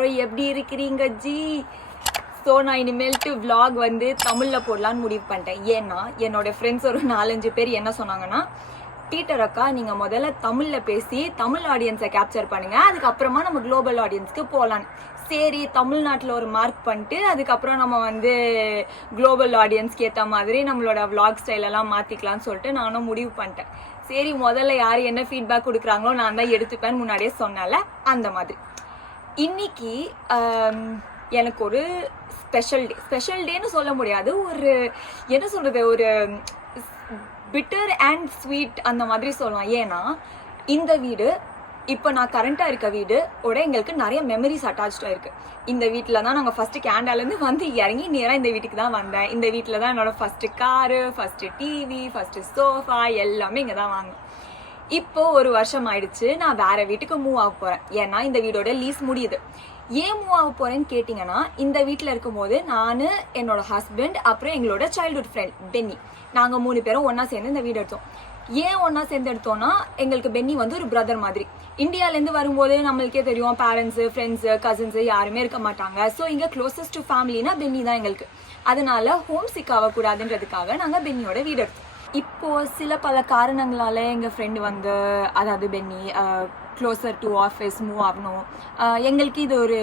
எல்லாரும் எப்படி இருக்கிறீங்க ஜி? ஸோ நான் இனிமேல்ட்டு vlog வந்து தமிழில் போடலான்னு முடிவு பண்ணிட்டேன். ஏன்னா என்னோட ஃப்ரெண்ட்ஸ் ஒரு 4-5 பேர் என்ன சொன்னாங்கன்னா, பீட்டர் அக்கா நீங்கள் முதல்ல தமிழில் பேசி தமிழ் ஆடியன்ஸை கேப்சர் பண்ணுங்கள், அதுக்கப்புறமா நம்ம குளோபல் ஆடியன்ஸ்க்கு போகலான்னு. சரி, தமிழ்நாட்டில் ஒரு மார்க் பண்ணிட்டு அதுக்கப்புறம் நம்ம வந்து குளோபல் ஆடியன்ஸ்க்கு ஏற்ற மாதிரி நம்மளோட விளாக் ஸ்டைலெல்லாம் மாற்றிக்கலான்னு சொல்லிட்டு நானும் முடிவு பண்ணிட்டேன். சரி, முதல்ல யார் என்ன ஃபீட்பேக் கொடுக்குறாங்களோ நான் தான் எடுத்துப்பேன்னு முன்னாடியே சொன்னால அந்த மாதிரி. இன்னைக்கு எனக்கு ஒரு ஸ்பெஷல் டேன்னு சொல்ல முடியாது, ஒரு என்ன சொல்கிறது, ஒரு பிட்டர் அண்ட் ஸ்வீட் அந்த மாதிரி சொல்லலாம். ஏன்னா இந்த வீடு இப்போ நான் கரண்ட்டாக இருக்க வீடு ஓட எங்களுக்கு நிறைய மெமரிஸ் அட்டாச்சாக இருக்குது. இந்த வீட்டில் தான் நாங்கள் ஃபஸ்ட்டு கேண்டாலேருந்து வந்து இறங்கி நேராக இந்த வீட்டுக்கு தான் வந்தேன். இந்த வீட்டில் தான் என்னோடய first car, first TV, first sofa எல்லாமே இங்கே தான் வாங்கினேன். இப்போ ஒரு வருஷம் ஆயிடுச்சு, நான் வேற வீட்டுக்கு மூவ் ஆக போகிறேன். ஏன்னா இந்த வீடோட லீஸ் முடியுது. ஏன் மூவ் ஆக போகிறேன்னு கேட்டிங்கன்னா, இந்த வீட்டில் இருக்கும்போது நான், என்னோட ஹஸ்பண்ட், அப்புறம் எங்களோட சைல்ட்ஹுட் ஃப்ரெண்ட் பென்னி, நாங்கள் 3 பேரும் ஒன்றா சேர்ந்து இந்த வீடு எடுத்தோம். ஏன் ஒன்றா சேர்ந்து எடுத்தோம்னா, எங்களுக்கு பென்னி வந்து ஒரு பிரதர் மாதிரி. இந்தியாவிலேருந்து வரும்போது நம்மளுக்கே தெரியும், பேரண்ட்ஸு, ஃப்ரெண்ட்ஸு, கசின்ஸு யாருமே இருக்க மாட்டாங்க. ஸோ இங்கே க்ளோசஸ்ட் டு ஃபேமிலினா பென்னி தான் எங்களுக்கு. அதனால ஹோம் சிக் ஆகக்கூடாதுன்றதுக்காக நாங்கள் பென்னியோட வீடு எடுத்தோம். இப்போது சில பல காரணங்களால் எங்கள் ஃப்ரெண்டு வந்து, அதாவது பென்னி, க்ளோசர் டு ஆஃபீஸ் மூவ் ஆகணும். எங்களுக்கு இது ஒரு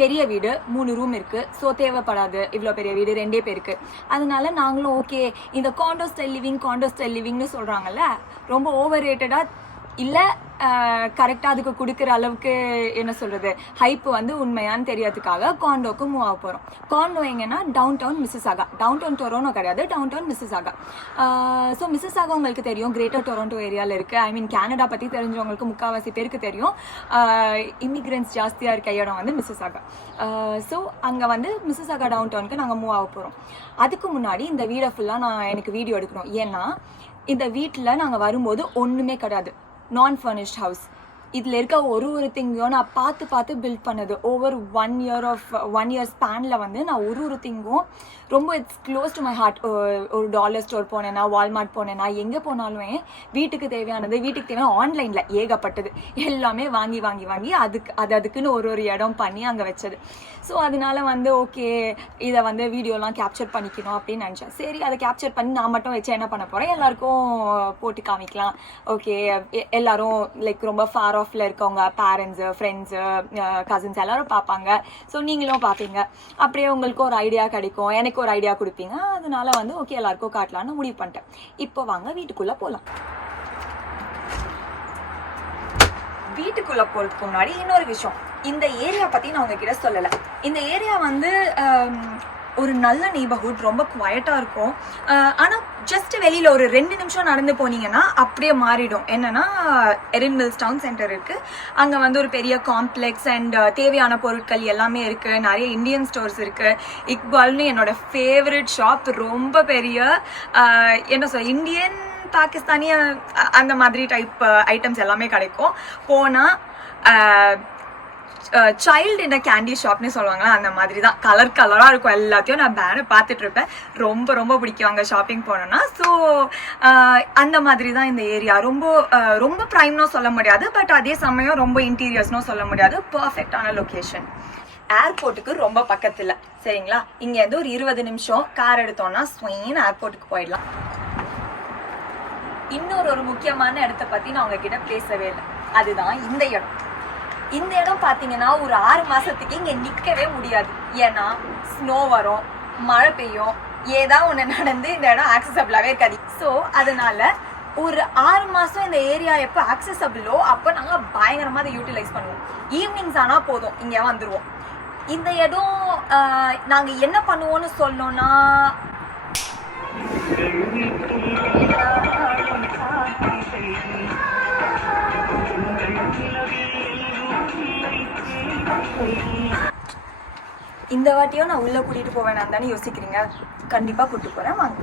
பெரிய வீடு, 3 ரூம் இருக்குது. ஸோ தேவைப்படாது இவ்வளோ பெரிய வீடு 2 பேருக்கு. அதனால நாங்களும் ஓகே, இந்த காண்டோ ஸ்டைல் லிவிங்னு சொல்கிறாங்கல்ல, ரொம்ப ஓவர் ரேட்டடாக இல்லை, கரெக்டாக அதுக்கு கொடுக்குற அளவுக்கு என்ன சொல்கிறது, ஹைப்பு வந்து உண்மையான்னு தெரியறதுக்காக காண்டோக்கு மூவ் ஆக போகிறோம். காண்டோ எங்கன்னா downtown Mississauga, downtown Toronto கிடையாது, downtown Mississauga. So Mississauga உங்களுக்கு தெரியும், கிரேட்டர் டொரோண்டோ ஏரியாவில் இருக்குது. ஐ மீன் கேனடா பற்றி தெரிஞ்சவங்களுக்கு முக்கால்வாசி பேருக்கு தெரியும். இமிக்ரெண்ட்ஸ் ஜாஸ்தியாக இருக்க இடம் வந்து மிசிசாகா. ஸோ அங்கே வந்து மிசிசாகா டவுன் டவுனுக்கு நாங்கள் மூவ் ஆக போகிறோம். அதுக்கு முன்னாடி இந்த வீடை ஃபுல்லாக எனக்கு வீடியோ எடுக்கணும். ஏன்னா இந்த வீட்டில் நாங்கள் வரும்போது ஒன்றுமே கிடையாது, நான் ஃபர்னிஷ்ட் ஹவுஸ். இதில் இருக்க ஒரு திங்கையும் நான் பார்த்து பில்ட் பண்ணது. ஓவர் 1 இயர் ஸ்பேனில் வந்து நான் ஒரு திங்கும் ரொம்ப it's close to my heart. ஒரு டாலர் ஸ்டோர் போனேன்னா, வால்மார்ட் போனேன்னா, எங்கே போனாலுமே வீட்டுக்கு தேவையான ஆன்லைனில் ஏகப்பட்டது எல்லாமே வாங்கி அதுக்குன்னு ஒரு இடம் பண்ணி அங்கே வச்சது. ஸோ அதனால வந்து ஓகே, இதை வந்து வீடியோலாம் கேப்சர் பண்ணிக்கணும் அப்படின்னு நினச்சேன். சரி, அதை கேப்சர் பண்ணி நான் மட்டும் வச்சு என்ன பண்ண போகிறேன், எல்லாருக்கும் போட்டு காமிக்கலாம். ஓகே, எல்லாரும் லைக் ரொம்ப ஃபார் ஆஃப்ல இருக்கவங்க, பேரண்ட்ஸு, ஃப்ரெண்ட்ஸு, கசின்ஸ் எல்லாரும் பார்ப்பாங்க. ஸோ நீங்களும் பார்ப்பீங்க, அப்படியே உங்களுக்கு ஒரு ஐடியா கிடைக்கும், எனக்கு ஒரு ஐடியா கொடுப்பீங்க. அதனால வந்து ஓகே, எல்லாருக்கும் காட்டலான்னு முடிவு பண்ணிட்டேன். இப்போ வாங்க வீட்டுக்குள்ளே போகலாம். வீட்டுக்குள்ளே போகிறதுக்கு முன்னாடி இன்னொரு விஷயம், இந்த ஏரியா பற்றி நான் உங்ககிட்ட சொல்லலை. இந்த ஏரியா வந்து ஒரு நல்ல நெய்பர்ஹுட், ரொம்ப குவைட்டாக இருக்கும். ஆனால் ஜஸ்ட் வெளியில் ஒரு 2 நிமிஷம் நடந்து போனீங்கன்னா அப்படியே மாறிடும். என்னன்னா, எரின் மில்ஸ் டவுன் சென்டர் இருக்குது. அங்கே வந்து ஒரு பெரிய காம்ப்ளெக்ஸ் அண்ட் தேவையான பொருட்கள் எல்லாமே இருக்குது. நிறைய இந்தியன் ஸ்டோர்ஸ் இருக்குது. இக்பால்னு என்னோட ஃபேவரட் ஷாப், ரொம்ப பெரிய என்ன சொல்ல, இந்தியன் பாகிஸ்தானி அந்த மாதிரி டைப் ஐட்டம்ஸ் எல்லாமே கிடைக்கும். போனால் சைல்டு இந்த கேண்டி ஷாப்னு சொல்லுவாங்களா, அந்த மாதிரி தான் கலராக இருக்கும். எல்லாத்தையும் நான் பேனர் பார்த்துட்டு இருப்பேன், ரொம்ப பிடிக்கும் அங்கே ஷாப்பிங் போனோன்னா. ஸோ அந்த மாதிரி தான் இந்த ஏரியா. ரொம்ப ப்ரைம்னு சொல்ல முடியாது, பட் அதே சமயம் ரொம்ப இன்டீரியர்ஸ்னும் சொல்ல முடியாது. பர்ஃபெக்டான லொக்கேஷன். ஏர்போர்ட்டுக்கு ரொம்ப பக்கத்தில், சரிங்களா? இங்கேருந்து ஒரு 20 நிமிஷம் கார் எடுத்தோன்னா ஸ்வீன் ஏர்போர்ட்டுக்கு போயிடலாம். இன்னொரு முக்கியமான இடத்த பற்றி நான் உங்ககிட்ட பேசவே இல்லை, அதுதான் இந்த இடம். இந்த இடம் பார்த்தீங்கன்னா ஒரு 6 மாதத்துக்கு இங்கே நிற்கவே முடியாது. ஏன்னா ஸ்னோ வரும், மழை பெய்யும், ஏதாவது ஒன்று நடந்து இந்த இடம் ஆக்சசபிளாகவே இருக்காது. ஸோ அதனால ஒரு 6 மாதம் இந்த ஏரியா எப்போ ஆக்சசபிளோ அப்போ நாங்கள் பயங்கரமாக அதை யூட்டிலைஸ் பண்ணுவோம். ஈவினிங்ஸ் ஆனால் போதும், இங்கே வந்துடுவோம். இந்த இடம் நாங்கள் என்ன பண்ணுவோன்னு சொல்லணும்னா, இந்த வாட்டியும் நான் உள்ளே கூட்டிகிட்டு போவேன் தானே யோசிக்கிறீங்க? கண்டிப்பாக கூட்டிட்டு போகிறேன், வாங்க.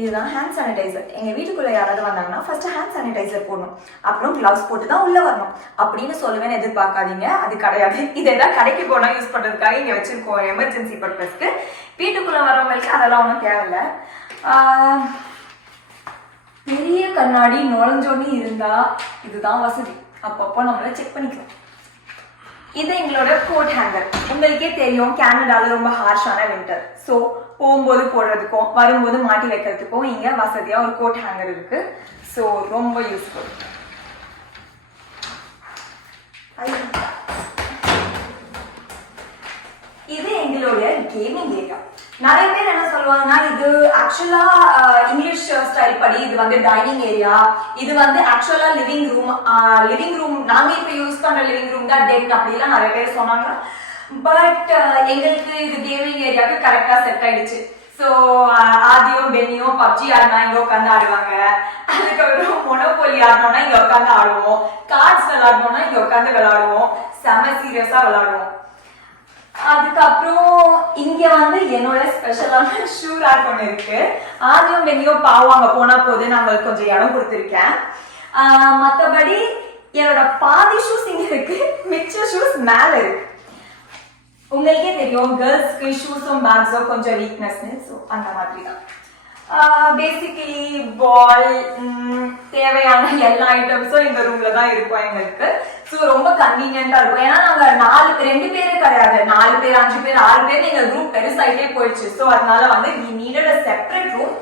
இதுதான் ஹேண்ட் சானிடைசர். எங்கள் வீட்டுக்குள்ளே யாராவது வந்தாங்கன்னா ஃபர்ஸ்ட் ஹேண்ட் சானிடைசர் போடணும், அப்புறம் கிளவுஸ் போட்டு தான் உள்ளே வரணும் அப்படின்னு சொல்லுவேன்னு எதிர்பார்க்காதீங்க. அது கிடையாது. இதை தான் கடைக்கு போனால் யூஸ் பண்ணுறதுக்காக இங்கே வச்சுருக்கோம், எமர்ஜென்சி பர்பஸ்க்கு. வீட்டுக்குள்ளே வரவங்களுக்கு அதெல்லாம் ஒன்றும் தேவையில்லை. பெரிய கண்ணாடி நுழைஞ்சோன்னு இருந்தா இதுதான் வசதி. அப்பப்போ நம்மள செக் பண்ணிக்கலாம். இது எங்களோட கோட் ஹேங்கர். உங்களுக்கே தெரியும் கனடால ரொம்ப ஹார்ஷான வின்டர். ஸோ போகும்போது போடுறதுக்கும் வரும்போது மாட்டி வைக்கிறதுக்கும் இங்க வசதியா ஒரு கோட் ஹேங்கர் இருக்கு. ஸோ ரொம்ப யூஸ்ஃபுல். இது எங்களுடைய கேமிங் ஏரியா. நிறைய பேர் என்ன சொல்லுவாங்கன்னா இது ஆக்சுவலா இங்கிலீஷ் ஸ்டைல் படி இது வந்து டைனிங் ஏரியா, இது வந்து ஆக்சுவலா லிவிங் ரூம் நாங்க இப்ப யூஸ் பண்ற லிவிங் ரூம் தான் டென் அப்படிலாம் நிறைய பேர் சொன்னாங்க. பட் எங்களுக்கு இது கேமிங் ஏரியாவுக்கு கரெக்டா செட் ஆயிடுச்சு. ஸோ ஆதியும் பென்னியும் பப்ஜி ஆடினா இங்க உட்காந்து ஆடுவாங்க. அதுக்கப்புறம் மொனோபோலி ஆடணும்னா இங்க உட்காந்து ஆடுவோம். கார்ட்ஸ் விளையாடணும்னா இங்க உட்காந்து விளையாடுவோம். செம சீரியஸா விளையாடுவோம். அதுக்கப்புறம் இங்க வந்து என்னோட ஸ்பெஷலான ஷூ ரேக் ஒன்று இருக்கு. ஆதியும் பெண்ணியும் பாவம் அங்க போனா போது நான் கொஞ்சம் இடம் கொடுத்துருக்கேன். மற்றபடி என்னோட பாதி ஷூஸ் இங்க இருக்கு, மிச்ச ஷூஸ் மேல இருக்கு. உங்களுக்கே தெரியும் கேர்ள்ஸ்க்கு ஷூஸும் பேக்ஸும் கொஞ்சம் வீக்னஸ்னு. ஸோ அந்த மாதிரி தான் பேசிக்கலி பால் தேவையான எல்லா ஐட்டம்ஸும் இந்த ரூம்ல தான் இருக்கும் எங்களுக்கு. ஸோ ரொம்ப கன்வீனியன்டா இருக்கும். ஏன்னா நாங்க 2 பேரு கிடையாது, 4 பேர் 5 பேர் 6 பேர் எங்க குரூப் பெருசாயிட்டே போயிடுச்சு. ஸோ அதனால வந்து we needed a separate room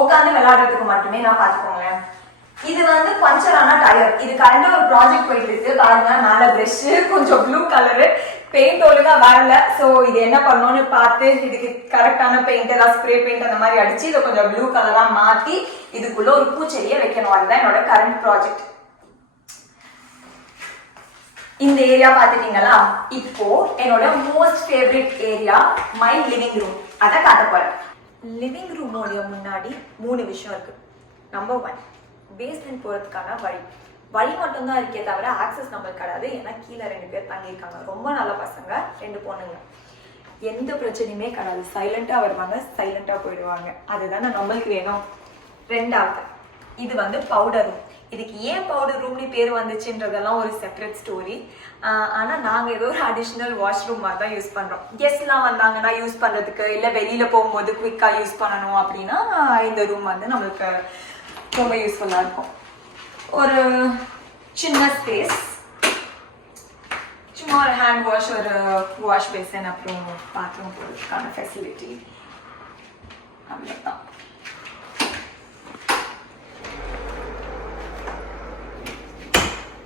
உட்காந்து விளையாடுறதுக்கு மட்டுமே. நான் பாத்துக்கோங்களேன், இது வந்து பஞ்சரான டயர். இது கரண்டா ஒரு ப்ராஜெக்ட் போயிட்டு இருக்கு பாருங்க. மேல பிரஷ் கொஞ்சம் ப்ளூ கலரு, பெயிண்ட் ஒழுங்கா வரல. ஸோ இது என்ன பண்ணணும்னு பார்த்து இதுக்கு கரெக்டான பெயிண்ட் ஏதாவது ஸ்ப்ரே பெயிண்ட் அந்த மாதிரி அடிச்சு இதை கொஞ்சம் ப்ளூ கலரா மாத்தி இதுக்குள்ள ஒரு பூச்செடியை வைக்கணும். அதுதான் என்னோட கரண்ட் ப்ராஜெக்ட். இந்த ஏரியா பாத்துட்டீங்களா? இப்போ என்னோட most favourite area my living room. அதை காட்ட போறேன். லிவிங் ரூமோட முன்னாடி 3 விஷயம் இருக்கு. நம்பர் 1, பேஸ்மெண்ட் போறதுக்கான வழி மட்டும் தான் இருக்கே தவிர ஆக்சஸ் நம்மளுக்கு கிடையாது. ஏன்னா கீழே 2 பேர் தங்கியிருக்காங்க. ரொம்ப நல்ல பசங்க, 2 பொண்ணுங்க. எந்த பிரச்சனையுமே கிடையாது. சைலண்டா வருவாங்க, சைலண்டா போயிடுவாங்க. அதுதானே நம்மளுக்கு வேணும். 2வது, இது வந்து பவுடர் ரூம். இதுக்கு ஏன் பவுடர் ரூம்னு பேர் வந்துச்சுன்றதெல்லாம் ஒரு செப்பரேட் ஸ்டோரி. ஆனா நாங்க ஏதோ ஒரு அடிஷனல் வாஷ்ரூம் மாதிரி தான் யூஸ் பண்றோம். கெஸ்ட்லாம் வந்தாங்கன்னா யூஸ் பண்றதுக்கு, இல்ல வெளியில போகும்போது குவிக்கா யூஸ் பண்ணணும் அப்படின்னா இந்த ரூம் வந்து நம்மளுக்கு ரொம்ப யூஸ்ஃபுல்லா இருக்கும். ஒரு சின்ன ஸ்பேஸ், சும்மா ஒரு ஹேண்ட் வாஷ், ஒரு வாஷ் பேசன், அப்புறம் பாத்ரூம் போகிறதுக்கான ஃபெசிலிட்டி, அவ்வளோதான்.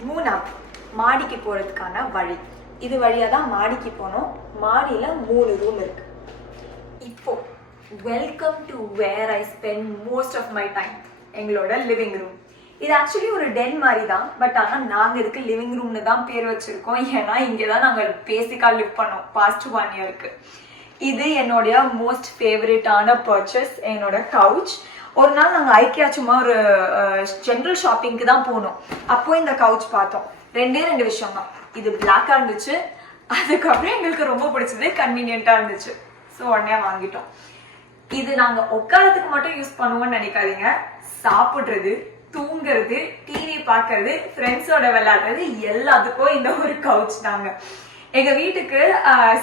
மூணாவது, மாடிக்கு போறதுக்கான வழி. இது வழியா தான் மாடிக்கு போனோம். மாடியில 3 ரூம் இருக்கு. இப்போ welcome to where I spend most of my time, எங்களோட லிவிங் ரூம். இது ஆக்சுவலி ஒரு டென் மாதிரி தான். பட் ஆனால் நாங்கள் இதுக்கு லிவிங் ரூம்னு தான் பேர் வச்சிருக்கோம். ஏன்னா இங்கே தான் நாங்கள் பேசிக்காக லிவ் பண்ணோம் பாஸ்ட் 1 இயருக்கு. இது என்னுடைய மோஸ்ட் ஃபேவரட்டான பர்ச்சேஸ், என்னோட கவுச். ஒரு நாள் நாங்கள் ஐக்கியா சும்மா ஒரு ஜென்ரல் ஷாப்பிங்க்கு தான் போனோம். அப்போ இந்த கவுச் பார்த்தோம். 2 விஷயம் தான். இது பிளாக்காக இருந்துச்சு. அதுக்கப்புறம் எங்களுக்கு ரொம்ப பிடிச்சது, கன்வீனியன்ட்டாக இருந்துச்சு. ஸோ உடனே வாங்கிட்டோம். இது நாங்கள் உட்காரத்துக்கு மட்டும் யூஸ் பண்ணுவோம்னு நினைக்காதீங்க. சாப்பிட்றது, தூங்குறது, டிவி பார்க்கறது, ஃப்ரெண்ட்ஸோட விளையாடுறது, எல்லாத்துக்கும் இந்த ஒரு கவுச் தாங்க. எங்க வீட்டுக்கு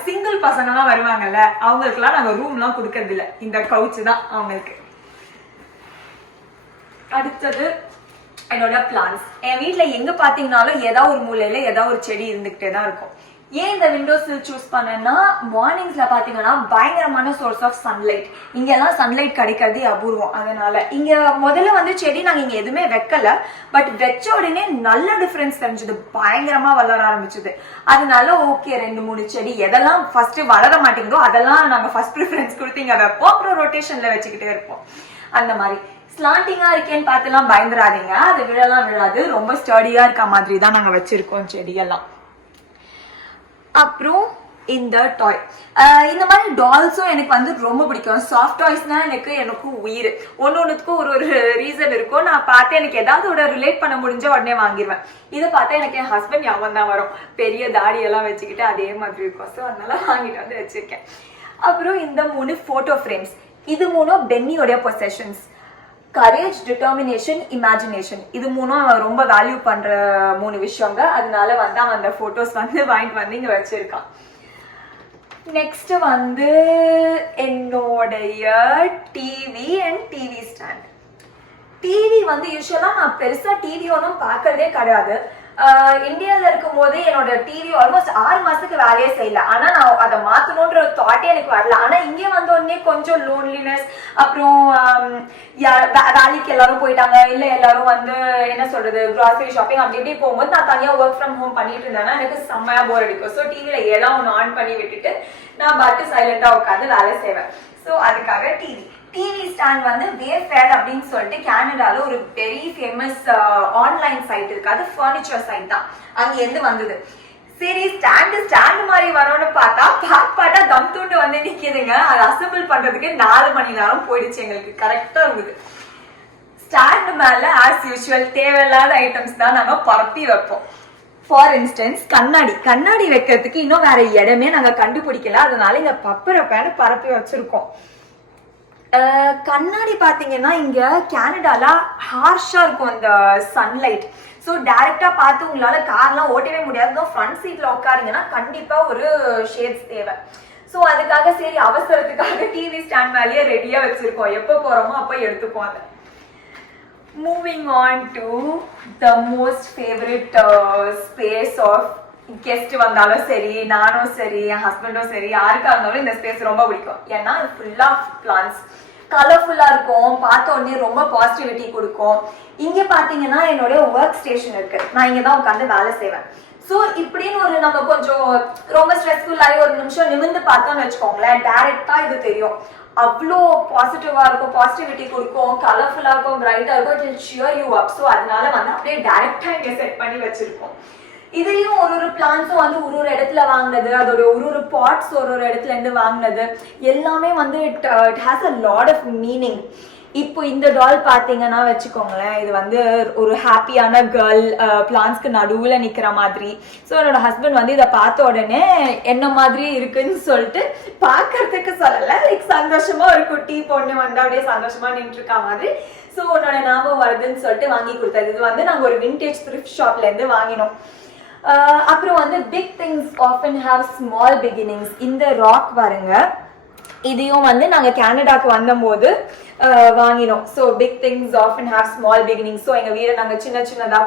சிங்கிள் பசங்கலாம் வருவாங்கல்ல, அவங்களுக்குலாம் நாங்க ரூம்லாம் கொடுக்கறது இல்லை. இந்த கவுச் தான் அவங்களுக்கு. அடுத்தது என்னோட பிளான்ஸ். என் வீட்டுல எங்க பாத்தீங்கன்னாலும் ஏதாவது ஒரு மூலையில ஏதாவது ஒரு செடி இருந்துகிட்டே தான் இருக்கும். ஏன் இந்த விண்டோஸ் சூஸ் பண்ணேன்னா, மார்னிங்ஸ்ல பாத்தீங்கன்னா பயங்கரமான சோர்ஸ் ஆஃப் சன்லைட். இங்கெல்லாம் சன்லைட் கிடைக்கிறது அபூர்வம். அதனால இங்க முதல்ல வந்து செடி நாங்க இங்க எதுவுமே வைக்கல. பட் வச்ச உடனே நல்ல டிஃபரன்ஸ் தெரிஞ்சது, பயங்கரமா வளர ஆரம்பிச்சது. அதனால ஓகே, 2-3 செடி எதெல்லாம் ஃபர்ஸ்ட் வளர மாட்டேங்குதோ அதெல்லாம் நாங்க ஃபர்ஸ்ட் ப்ரிஃபரன்ஸ் கொடுத்து இங்க வைப்போம். அப்புறம் ரொட்டேஷன்ல வச்சுக்கிட்டே இருப்போம். அந்த மாதிரி ஸ்லாண்டிங்கா இருக்கேன்னு பார்த்துலாம் பயந்துடாதீங்க, அது விழலாம் விழாது. ரொம்ப ஸ்டடியா இருக்க மாதிரி தான் நாங்க வச்சிருக்கோம் செடியெல்லாம். அப்புறம் இந்த டாய், இந்த மாதிரி டால்ஸும் எனக்கு வந்து ரொம்ப பிடிக்கும். சாஃப்ட் டாய்ஸ்னா எனக்கு உயிர். ஒன்னொன்னுக்கும் ஒரு ரீசன் இருக்கும். நான் பார்த்து எனக்கு ஏதாவது ஒரு ரிலேட் பண்ண முடிஞ்ச உடனே வாங்கிடுவேன். இதை பார்த்தா எனக்கு என் ஹஸ்பண்ட் ஞாபகம் தான் வரும். பெரிய தாடியெல்லாம் வச்சுக்கிட்டு அதே மாதிரி இருக்கும். ஸோ அதனால வாங்கிட்டு வந்து வச்சிருக்கேன். அப்புறம் இந்த 3 போட்டோ ஃப்ரேம்ஸ். இது 3 பென்னியோடைய பொசஷன்ஸ். கரேஜ், டிட்டர்மினேஷன், இமேஜினேஷன், இது 3 ரொம்ப வேல்யூ பண்ற 3 விஷயங்க. அதனால வந்து அவன் அந்த போட்டோஸ் வந்து வாங்கிட்டு வந்து இங்க வச்சிருக்கான். நெக்ஸ்ட் வந்து என்னோடைய TV and TV stand. TV வந்து யூஸ்வலா நான் பெருசா டிவி ஒன்றும் பார்க்கறதே கிடையாது. இந்தியாவில் இருக்கும் போது என்னோட டிவி ஆல்மோஸ்ட் 6 மாசத்துக்கு வேலையே செய்யல. ஆனா நான் அதை மாத்தணும்ன்ற தாட்டே எனக்கு வரல. ஆனா இங்கே வந்த உடனே கொஞ்சம் லோன்லினஸ், அப்புறம் வேலைக்கு எல்லாரும் போயிட்டாங்க, இல்ல எல்லாரும் வந்து என்ன சொல்றது கிராசரி ஷாப்பிங் அப்படி இப்படி போகும்போது நான் தனியா ஒர்க் ஃப்ரம் ஹோம் பண்ணிட்டு இருந்தேன்னா எனக்கு செம்மையா போர் அடிக்கும். ஸோ டிவியில ஏதாவது ஒன்று ஆன் பண்ணி விட்டுட்டு நான் பாட்டு சைலண்டா உட்காந்து வேலை செய்வேன். ஸோ அதுக்காக டிவி ஸ்டாண்ட் வந்து வேர்ஃபேர் அப்படின்னு சொல்லிட்டு கனடால ஒரு வெரி ஃபேமஸ் ஆன்லைன் சைட் இருக்கு. அது ஃபர்னிச்சர் சைட் தான். அங்க இருந்து வந்தது. சரி ஸ்டாண்ட் மாதிரி வரும்னு பார்த்தா பாட்டா தம் தூண்டு வந்து நிக்குதுங்க. அது அசம்பிள் பண்றதுக்கு 4 மணி நேரம் போயிடுச்சு. எங்களுக்கு கரெக்டா இருந்தது. ஸ்டாண்ட் மேல ஆஸ் யூஸ்வல் தேவையில்லாத ஐட்டம்ஸ் தான் நாங்க பரப்பி வைப்போம். ஃபார் இன்ஸ்டன்ஸ் கண்ணாடி வைக்கிறதுக்கு இன்னும் வேற இடமே நாங்க கண்டுபிடிக்கல. அதனால இங்க பப்பரப்பேன்னு பரப்பி வச்சிருக்கோம். கண்ணாடி பாத்தீங்கன்னா இங்க கனடால ஹார்ஷா இருக்கும் அந்த சன்லைட். ஸோ டைரக்டா பார்த்து உங்களால கார்லாம் ஓட்டவே முடியாது. ஃப்ரண்ட் சீட்ல உட்காருங்கன்னா கண்டிப்பா ஒரு ஷேட்ஸ் தேவை. ஸோ அதுக்காக சரி அவசரத்துக்காக டிவி ஸ்டாண்ட் மேலேயே ரெடியா வச்சிருக்கோம். எப்போ போறோமோ அப்போ எடுத்துப்போம் அதை. Moving on to the most favourite space of guest வந்தாலும் சரி, நானும் சரி, என் ஹஸ்பண்டும் சரி, யாருக்கா இருந்தாலும் இந்த ஸ்பேஸ் ரொம்ப பிடிக்கும். ஏன்னா அது ஃபுல்லா பிளான்ஸ், கலர்ஃபுல்லா இருக்கும், பார்த்த உடனே ரொம்ப பாசிட்டிவிட்டி கொடுக்கும். இங்க பாத்தீங்கன்னா என்னோட ஒர்க் ஸ்டேஷன் இருக்கு. நான் இங்கதான் உட்காந்து வேலை செய்வேன். ஸோ இப்படின்னு ஒரு நம்ம கொஞ்சம் ரொம்ப ஸ்ட்ரெஸ்ஃபுல்லாகி ஒரு நிமிஷம் நிமிர்ந்து பார்த்தோம்னு வச்சுக்கோங்களேன், டைரக்டா இது தெரியும். அவ்வளோ பாசிட்டிவா இருக்கும், பாசிட்டிவிட்டி கொடுக்கும், கலர்ஃபுல்லா இருக்கும், பிரைட்டா இருக்கும். It will cheer you up. So அதனால வந்து அப்படியே டைரக்டா இங்க செட் பண்ணி வச்சிருக்கோம். இதுலயும் ஒரு பிளான்ஸும் வந்து ஒரு இடத்துல வாங்கினது, அதோட ஒரு பாட்ஸ் ஒரு இடத்துல இருந்து வாங்கினது எல்லாமே வந்து it has a lot of meaning. இப்போ இந்த டால் பாத்தீங்கன்னா வச்சுக்கோங்களேன், இது வந்து ஒரு ஹாப்பியான கேர்ள் பிளான்ஸ்க்கு நடுவுல நிக்கிற மாதிரி. ஸோ என்னோட ஹஸ்பண்ட் வந்து இதை பார்த்த உடனே என்ன மாதிரி இருக்குன்னு சொல்லிட்டு பாக்குறதுக்கு சொல்லல, லைக் சந்தோஷமா ஒரு குட்டி பொண்ணு வந்து அப்படியே சந்தோஷமா நின்று இருக்கா மாதிரி. ஸோ உன்னோட ஞாபகம் வருதுன்னு சொல்லிட்டு வாங்கி கொடுத்தது. இது வந்து நாங்க ஒரு விண்டேஜ் thrift ஷாப்ல இருந்து வாங்கினோம். அப்புறம் வந்து big things often have small beginnings. இந்த ராக் பாருங்க, இதையும் வந்து நாங்க கனடாக்கு வந்தபோது வாங்கினோம். So big things often have small beginnings. So எங்க வீடை நாங்க சின்னதா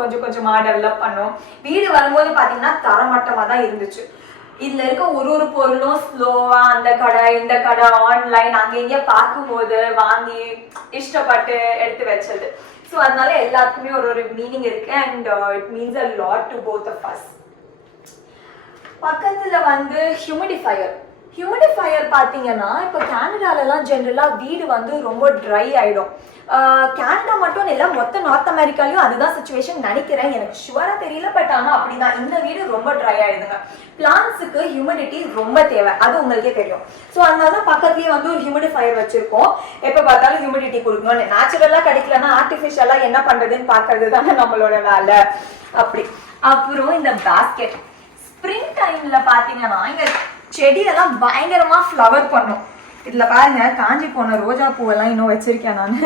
கொஞ்சமா டெவலப் பண்ணோம். வீடு வரும்போது பாத்தீங்கன்னா தரமட்டமா தான் இருந்துச்சு. இதுல இருக்க ஒரு பொருளும் ஸ்லோவா அந்த கடை இந்த கடை ஆன்லைன் அங்க இங்க பார்க்கும்போது வாங்கி இஷ்டப்பட்டு எடுத்து வச்சது. ஸோ அதனால எல்லாத்துக்குமே ஒரு மீனிங் இருக்கு. And it means a lot to both of us. பக்கத்துல வந்து ஹியூமிடிஃபயர் பாத்தீங்கன்னா இப்போ கனடாலலாம் ஜென்ரலா வீடு வந்து ரொம்ப ட்ரை ஆயிடும். கனடா மட்டும் இல்ல, மொத்த நார்த் அமெரிக்காலையும் அதுதான் சிச்சுவேஷன் நினைக்கிறேன். எனக்கு ஷுவரா தெரியல, பட் ஆனா அப்படிதான். இந்த வீடு ரொம்ப ட்ரை ஆயிடுதுங்க. பிளான்ட்ஸுக்கு ஹியூமிடிட்டி ரொம்ப தேவை, அது உங்களுக்கே தெரியும். ஸோ அதனாலதான் பக்கத்துலயே வந்து ஒரு ஹியூமிடிஃபயர் வச்சிருக்கோம். எப்ப பார்த்தாலும் ஹியூமிடிட்டி கொடுக்கணும். நேச்சுரலா கிடைக்கலன்னா ஆர்டிபிஷியலா என்ன பண்றதுன்னு பாக்குறது தானே நம்மளோட வேலை. அப்படி அப்புறம் இந்த பாஸ்கெட் ஸ்ப்ரிங் டைம்ல பாத்தீங்கன்னா இங்க செடியெல்லாம் பயங்கரமா ஃப்ளவர் பண்ணும். இதுல பாருங்க, காஞ்சி போன ரோஜா பூவெல்லாம் இன்னும் வச்சிருக்கேன் நான்.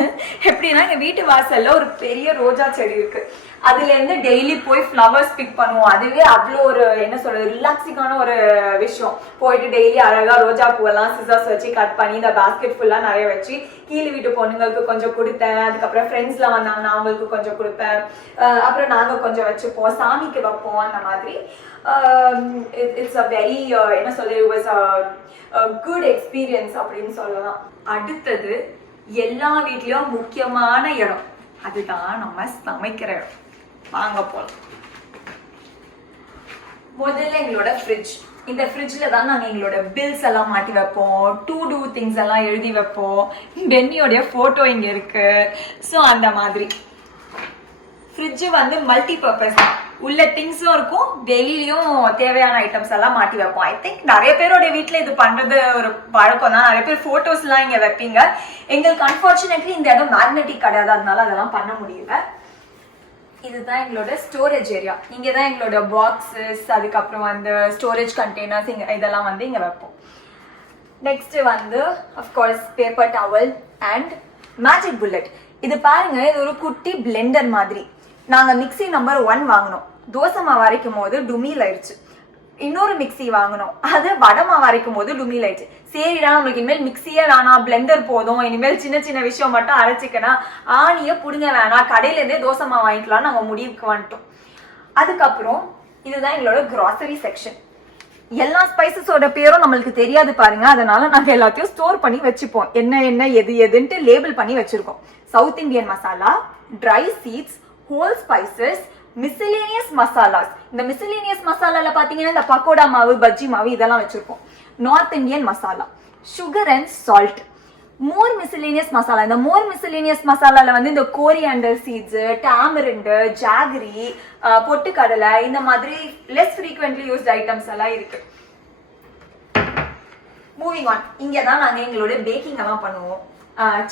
எப்படின்னா எங்க வீட்டு வாசல்ல ஒரு பெரிய ரோஜா செடி இருக்கு. அதுல இருந்து டெய்லி போய் ஃப்ளவர்ஸ் பிக் பண்ணுவோம். அதுவே அவ்வளோ ஒரு என்ன சொல்றது ரிலாக்ஸிங்கான ஒரு விஷயம். போயிட்டு டெய்லி அழகா ரோஜா பூவெல்லாம் சிசர்ஸ் வச்சு கட் பண்ணி இந்த பாஸ்கெட் ஃபுல்லா நிறைய வச்சு கீழே வீட்டு பொண்ணுங்களுக்கு கொஞ்சம் கொடுத்தேன். அதுக்கப்புறம் ஃப்ரெண்ட்ஸ்ல வந்தாங்கன்னா அவங்களுக்கு கொஞ்சம் கொடுப்பேன். அப்புறம் நாங்க கொஞ்சம் வச்சுப்போம், சாமிக்கு வைப்போம். அந்த மாதிரி இட்ஸ் அ வெரி என்ன சொல்றது, it was a good experience அப்படின்னு சொல்லலாம். அடுத்தது எல்லா வீட்லயும் முக்கியமான இடம், அதுதான் நம்ம சமைக்கிற இடம். வாங்க போலாம். முதல்ல எங்களோட ஃப்ரிட்ஜ். இந்த ஃப்ரிட்ஜ்ல தான் நாங்க எங்களோட பில்ஸ் எல்லாம் மாட்டி வைப்போம், டு டூ திங்ஸ் எல்லாம் எழுதி வைப்போம். பென்னியோடைய போட்டோ இங்க இருக்கு. ஸோ அந்த மாதிரி ஃப்ரிட்ஜ் வந்து மல்டி பர்பஸ். உள்ள திங்ஸும் இருக்கும், வெளியிலயும் தேவையான ஐட்டம்ஸ் எல்லாம் மாட்டி வைப்போம். ஐ திங்க் நிறைய பேரோட வீட்டுல இது பண்றது ஒரு பழக்கம் தான். நிறைய பேர் போட்டோஸ் எல்லாம் இங்க வைப்பீங்க. எங்களுக்கு அன்பார்ச்சுனேட்லி இந்த இடம் மேக்னெட்டிக் கிடையாது, அதனால அதெல்லாம் பண்ண முடியல. இதுதான் எங்களோட ஸ்டோரேஜ் ஏரியா. இங்க தான் எங்களோட பாக்ஸஸ், அதுக்கப்புறம் வந்து ஸ்டோரேஜ் கண்டெய்னர்ஸ் இதெல்லாம் வந்து இங்க வைப்போம். நெக்ஸ்ட் வந்து of course paper towel and magic bullet. இது பாருங்க, இது ஒரு குட்டி பிளெண்டர் மாதிரி. நாங்க மிக்சி நம்பர் 1 வாங்கினோம். தோசை மாவு அரைக்கும் போது டுமில் ஆயிடுச்சு. இன்னொரு மிக்சி வாங்கணும். அது வடமாவு அரைக்கும் போது லுமிலைட். சரிடா நம்மளுக்கு இனிமேல் மிக்சியே வேணாம், பிளெண்டர் போதும், இனிமேல் சின்ன சின்ன விஷயம் மட்டும் அரைச்சிக்கணும், ஆணிய புடுங்க வேணாம், கடையில இருந்தே தோசை மாவு வாங்கிக்கலாம் நாங்க முடிவுக்கு வந்துட்டோம். அதுக்கப்புறம் இதுதான் எங்களோட கிராசரி செக்ஷன். எல்லா ஸ்பைசஸோட பேரும் நம்மளுக்கு தெரியாது பாருங்க, அதனால நாங்க எல்லாத்தையும் ஸ்டோர் பண்ணி வச்சுப்போம். என்ன என்ன எது எதுன்ட்டு லேபிள் பண்ணி வச்சிருக்கோம். South Indian masala, dry seeds, whole spices, miscellaneous masalas. இந்த மிஸ்செலேனியஸ் மசாலால பாத்தீங்கன்னா இந்த பக்கோடா மாவு, பஜ்ஜி மாவு இதெல்லாம் வச்சிருக்கோம். North Indian masala, sugar and salt, more miscellaneous masala. இந்த மோர் மிஸ்செலேனியஸ் மசாலால வந்து இந்த கோரியாண்டர் சீட்ஸ், டாமரிண்ட், ஜாகரி, பொட்டுக்கடலை, இந்த மாதிரி லெஸ் ஃப்ரீக்வென்ட்லி யூஸ்ட் ஐட்டம்ஸ் எல்லாம் இருக்கு. மூவிங் ஆன், இங்க தான் நாங்க எங்களோட பேக்கிங் எல்லாம் பண்ணுவோம்.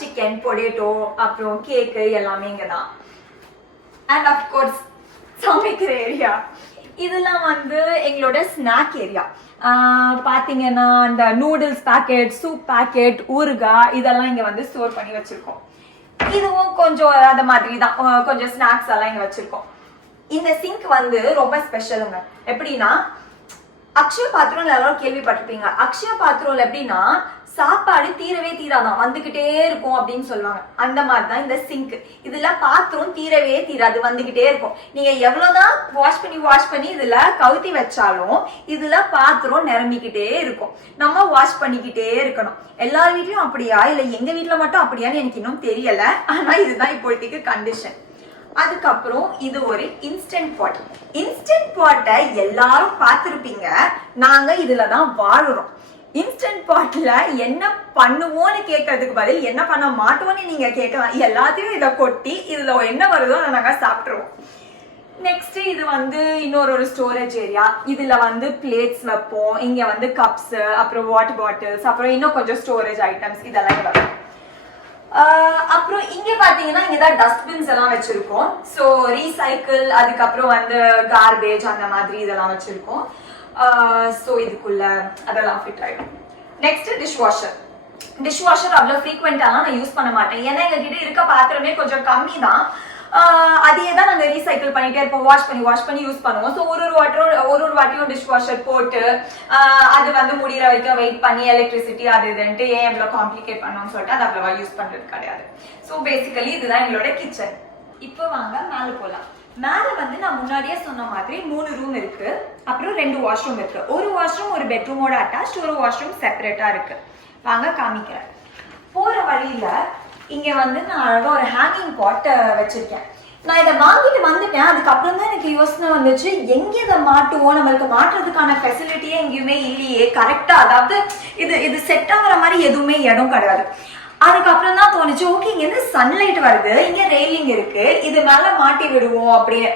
சிக்கன், பொட்டேட்டோ, அப்புறம் கேக்கு எல்லாமே இங்க தான். அண்ட் அப்கோர்ஸ் சமைக்கிற ஏரியா, இதெல்லாம் வந்து எங்களோட ஸ்நாக் ஏரியா. பாத்தீங்கன்னா அந்த நூடுல்ஸ் பேக்கெட், சூப் பேக்கெட், ஊறுகாய் இதெல்லாம் இங்க வந்து ஸ்டோர் பண்ணி வச்சிருக்கோம். இதுவும் கொஞ்சம் அந்த மாதிரி தான், கொஞ்சம் ஸ்நாக்ஸ் எல்லாம் இங்க வச்சிருக்கோம். இந்த சிங்க் வந்து ரொம்ப ஸ்பெஷலுங்க. எப்படின்னா அக்ஷய பாத்திரம் எல்லாரும் கேள்விப்பட்டிருப்பீங்க. அக்ஷய பாத்திரம் எப்படின்னா சாப்பாடு தீரவே தீராதான், வந்துகிட்டே இருக்கும் அப்படின்னு சொல்லுவாங்க. அந்த மாதிரிதான் இந்த சிங்க். இதுல பாத்திரம் தீரவே தீராது, வந்துகிட்டே இருக்கும். நீங்க எவ்வளவுதான் வாஷ் பண்ணி இதுல கவுத்தி வச்சாலும் இதுல பாத்திரம் நிரம்பிக்கிட்டே இருக்கும். நம்ம வாஷ் பண்ணிக்கிட்டே இருக்கணும். எல்லார் வீட்லயும் அப்படியா இல்ல எங்க வீட்டுல மட்டும் அப்படியான்னு எனக்கு இன்னும் தெரியல. ஆனா இதுதான் இப்போதைக்கு கண்டிஷன். அதுக்கப்புறம் இது ஒரு இன்ஸ்டன்ட் பாட். இன்ஸ்டன்ட் பாட்டை எல்லாரும் பார்த்திருப்பீங்க. நாங்க இதுலதான் வாழுறோம். இன்ஸ்டன்ட் பாட்ல என்ன பண்ணுவோம்னு கேட்கறதுக்கு பதில் என்ன பண்ண மாட்டோம்னு நீங்க கேட்கலாம். எல்லாத்தையும் இதை கொட்டி இதுல என்ன வருதோ அதை நாங்க சாப்பிட்டுருவோம். நெக்ஸ்ட் இது வந்து இன்னொரு ஸ்டோரேஜ் ஏரியா. இதுல வந்து பிளேட்ஸ் வைப்போம். இங்க வந்து கப்ஸ், அப்புறம் வாட்டர் பாட்டில்ஸ், அப்புறம் இன்னும் கொஞ்சம் ஸ்டோரேஜ் ஐட்டம்ஸ் இதெல்லாம் வரும். அப்புறம் இங்க பாத்தீங்கன்னா இங்கதான் டஸ்ட்பின்ஸ் எல்லாம் வச்சிருக்கோம். ஸோ ரீசைக்கிள், அதுக்கப்புறம் வந்து கார்பேஜ் அந்த மாதிரி இதெல்லாம் வச்சிருக்கோம். ஸோ இதுக்குள்ள அதெல்லாம் ஃபிட் ஆயிடும். Next dishwasher. டிஷ்வாஷர் அவ்வளோ ஃப்ரீக்வெண்டாலாம் நான் யூஸ் பண்ண மாட்டேன். ஏன்னா எங்ககிட்ட இருக்க பாத்திரமே கொஞ்சம் கம்மி தான். அதையே தான் நாங்கள் ரீசைக்கிள் பண்ணிட்டே இருப்போம். வாஷ் பண்ணி யூஸ் பண்ணுவோம். ஸோ ஒரு வாட்டியும் டிஷ் வாஷர் போட்டு அது வந்து முடிகிற வரைக்கும் வெயிட் பண்ணி எலக்ட்ரிசிட்டி அது இதுன்ட்டு ஏன் எவ்வளோ காம்ப்ளிகேட் பண்ணோம்னு சொல்லிட்டு அது அவ்வளோவா யூஸ் பண்ணுறது கிடையாது. ஸோ பேசிக்கலி இதுதான் எங்களோட கிச்சன். இப்போ வாங்க மேலே போகலாம். மேலே வந்து நான் முன்னாடியே சொன்ன மாதிரி 3 ரூம் இருக்கு, அப்புறம் 2 வாஷ்ரூம் இருக்கு. ஒரு வாஷ்ரூம் ஒரு பெட்ரூமோட அட்டாச், ஒரு வாஷ்ரூம் செப்பரேட்டா இருக்கு. வாங்க காமிக்கிறேன். போற வழியில இங்க வந்து நான் அழகா ஒரு ஹேங்கிங் பாட் வச்சிருக்கேன். நான் இதை வாங்கிட்டு வந்துட்டேன். அதுக்கப்புறம் தான் எனக்கு யோசனை வந்துச்சு, எங்க இதை மாட்டுவோம், நம்மளுக்கு மாட்டுறதுக்கான ஃபெசிலிட்டியே எங்கேயுமே இல்லையே கரெக்டா. அதாவது இது செட் ஆகுற மாதிரி எதுவுமே இடம் கிடையாது. அதுக்கப்புறம் தான் தோணுச்சு, ஓகே இங்க இருந்து சன்லைட் வருது, இங்க ரெயிலிங் இருக்கு, இது மேல மாட்டி விடுவோம் அப்படின்னு.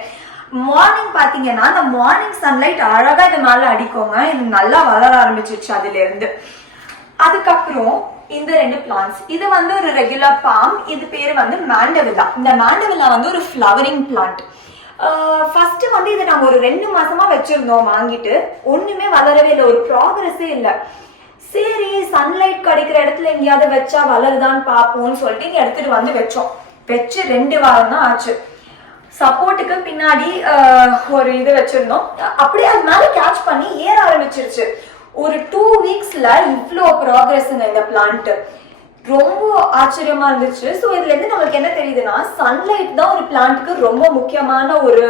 மார்னிங் பாத்தீங்கன்னா அந்த மார்னிங் சன்லைட் அழகா இது மேல அடிக்கோங்க. இது நல்லா வளர ஆரம்பிச்சிருச்சு அதுல இருந்து. அதுக்கப்புறம் இந்த 2 பிளான்ட்ஸ், இது வந்து ஒரு ரெகுலர் பாம், இது பேரு வந்து மாண்டவில்லா. இந்த மாண்டவில்லா வந்து ஒரு ஃப்ளவரிங் பிளான்ட். ஃபர்ஸ்ட் வந்து இதை நாங்க ஒரு 2 மாசமா வச்சிருந்தோம் வாங்கிட்டு, ஒண்ணுமே வளரவே இல்லை, ஒரு ப்ராக்ரஸே இல்லை. சரி சன்லைட் கிடைக்கிற இடத்துல எங்கேயாவது வச்சா வளருதான்னு பார்ப்போம்னு சொல்லிட்டு இங்க எடுத்துட்டு வந்து வச்சோம். வச்சு 2 வாரம் தான் ஆச்சு. சப்போர்ட்டுக்கு பின்னாடி ஒரு இது வச்சிருந்தோம், அப்படியே அது மேல கேட்ச் பண்ணி ஏற ஆரம்பிச்சிருச்சு. ஒரு 2 வீக்ஸ்ல இவ்வளோ ப்ராக்ரஸ்ங்க இந்த பிளான்ட். ரொம்ப ஆச்சரியமா இருந்துச்சு. ஸோ இதுல இருந்து நம்மளுக்கு என்ன தெரியுதுன்னா, சன்லைட் தான் ஒரு பிளான்ட்டுக்கு ரொம்ப முக்கியமான ஒரு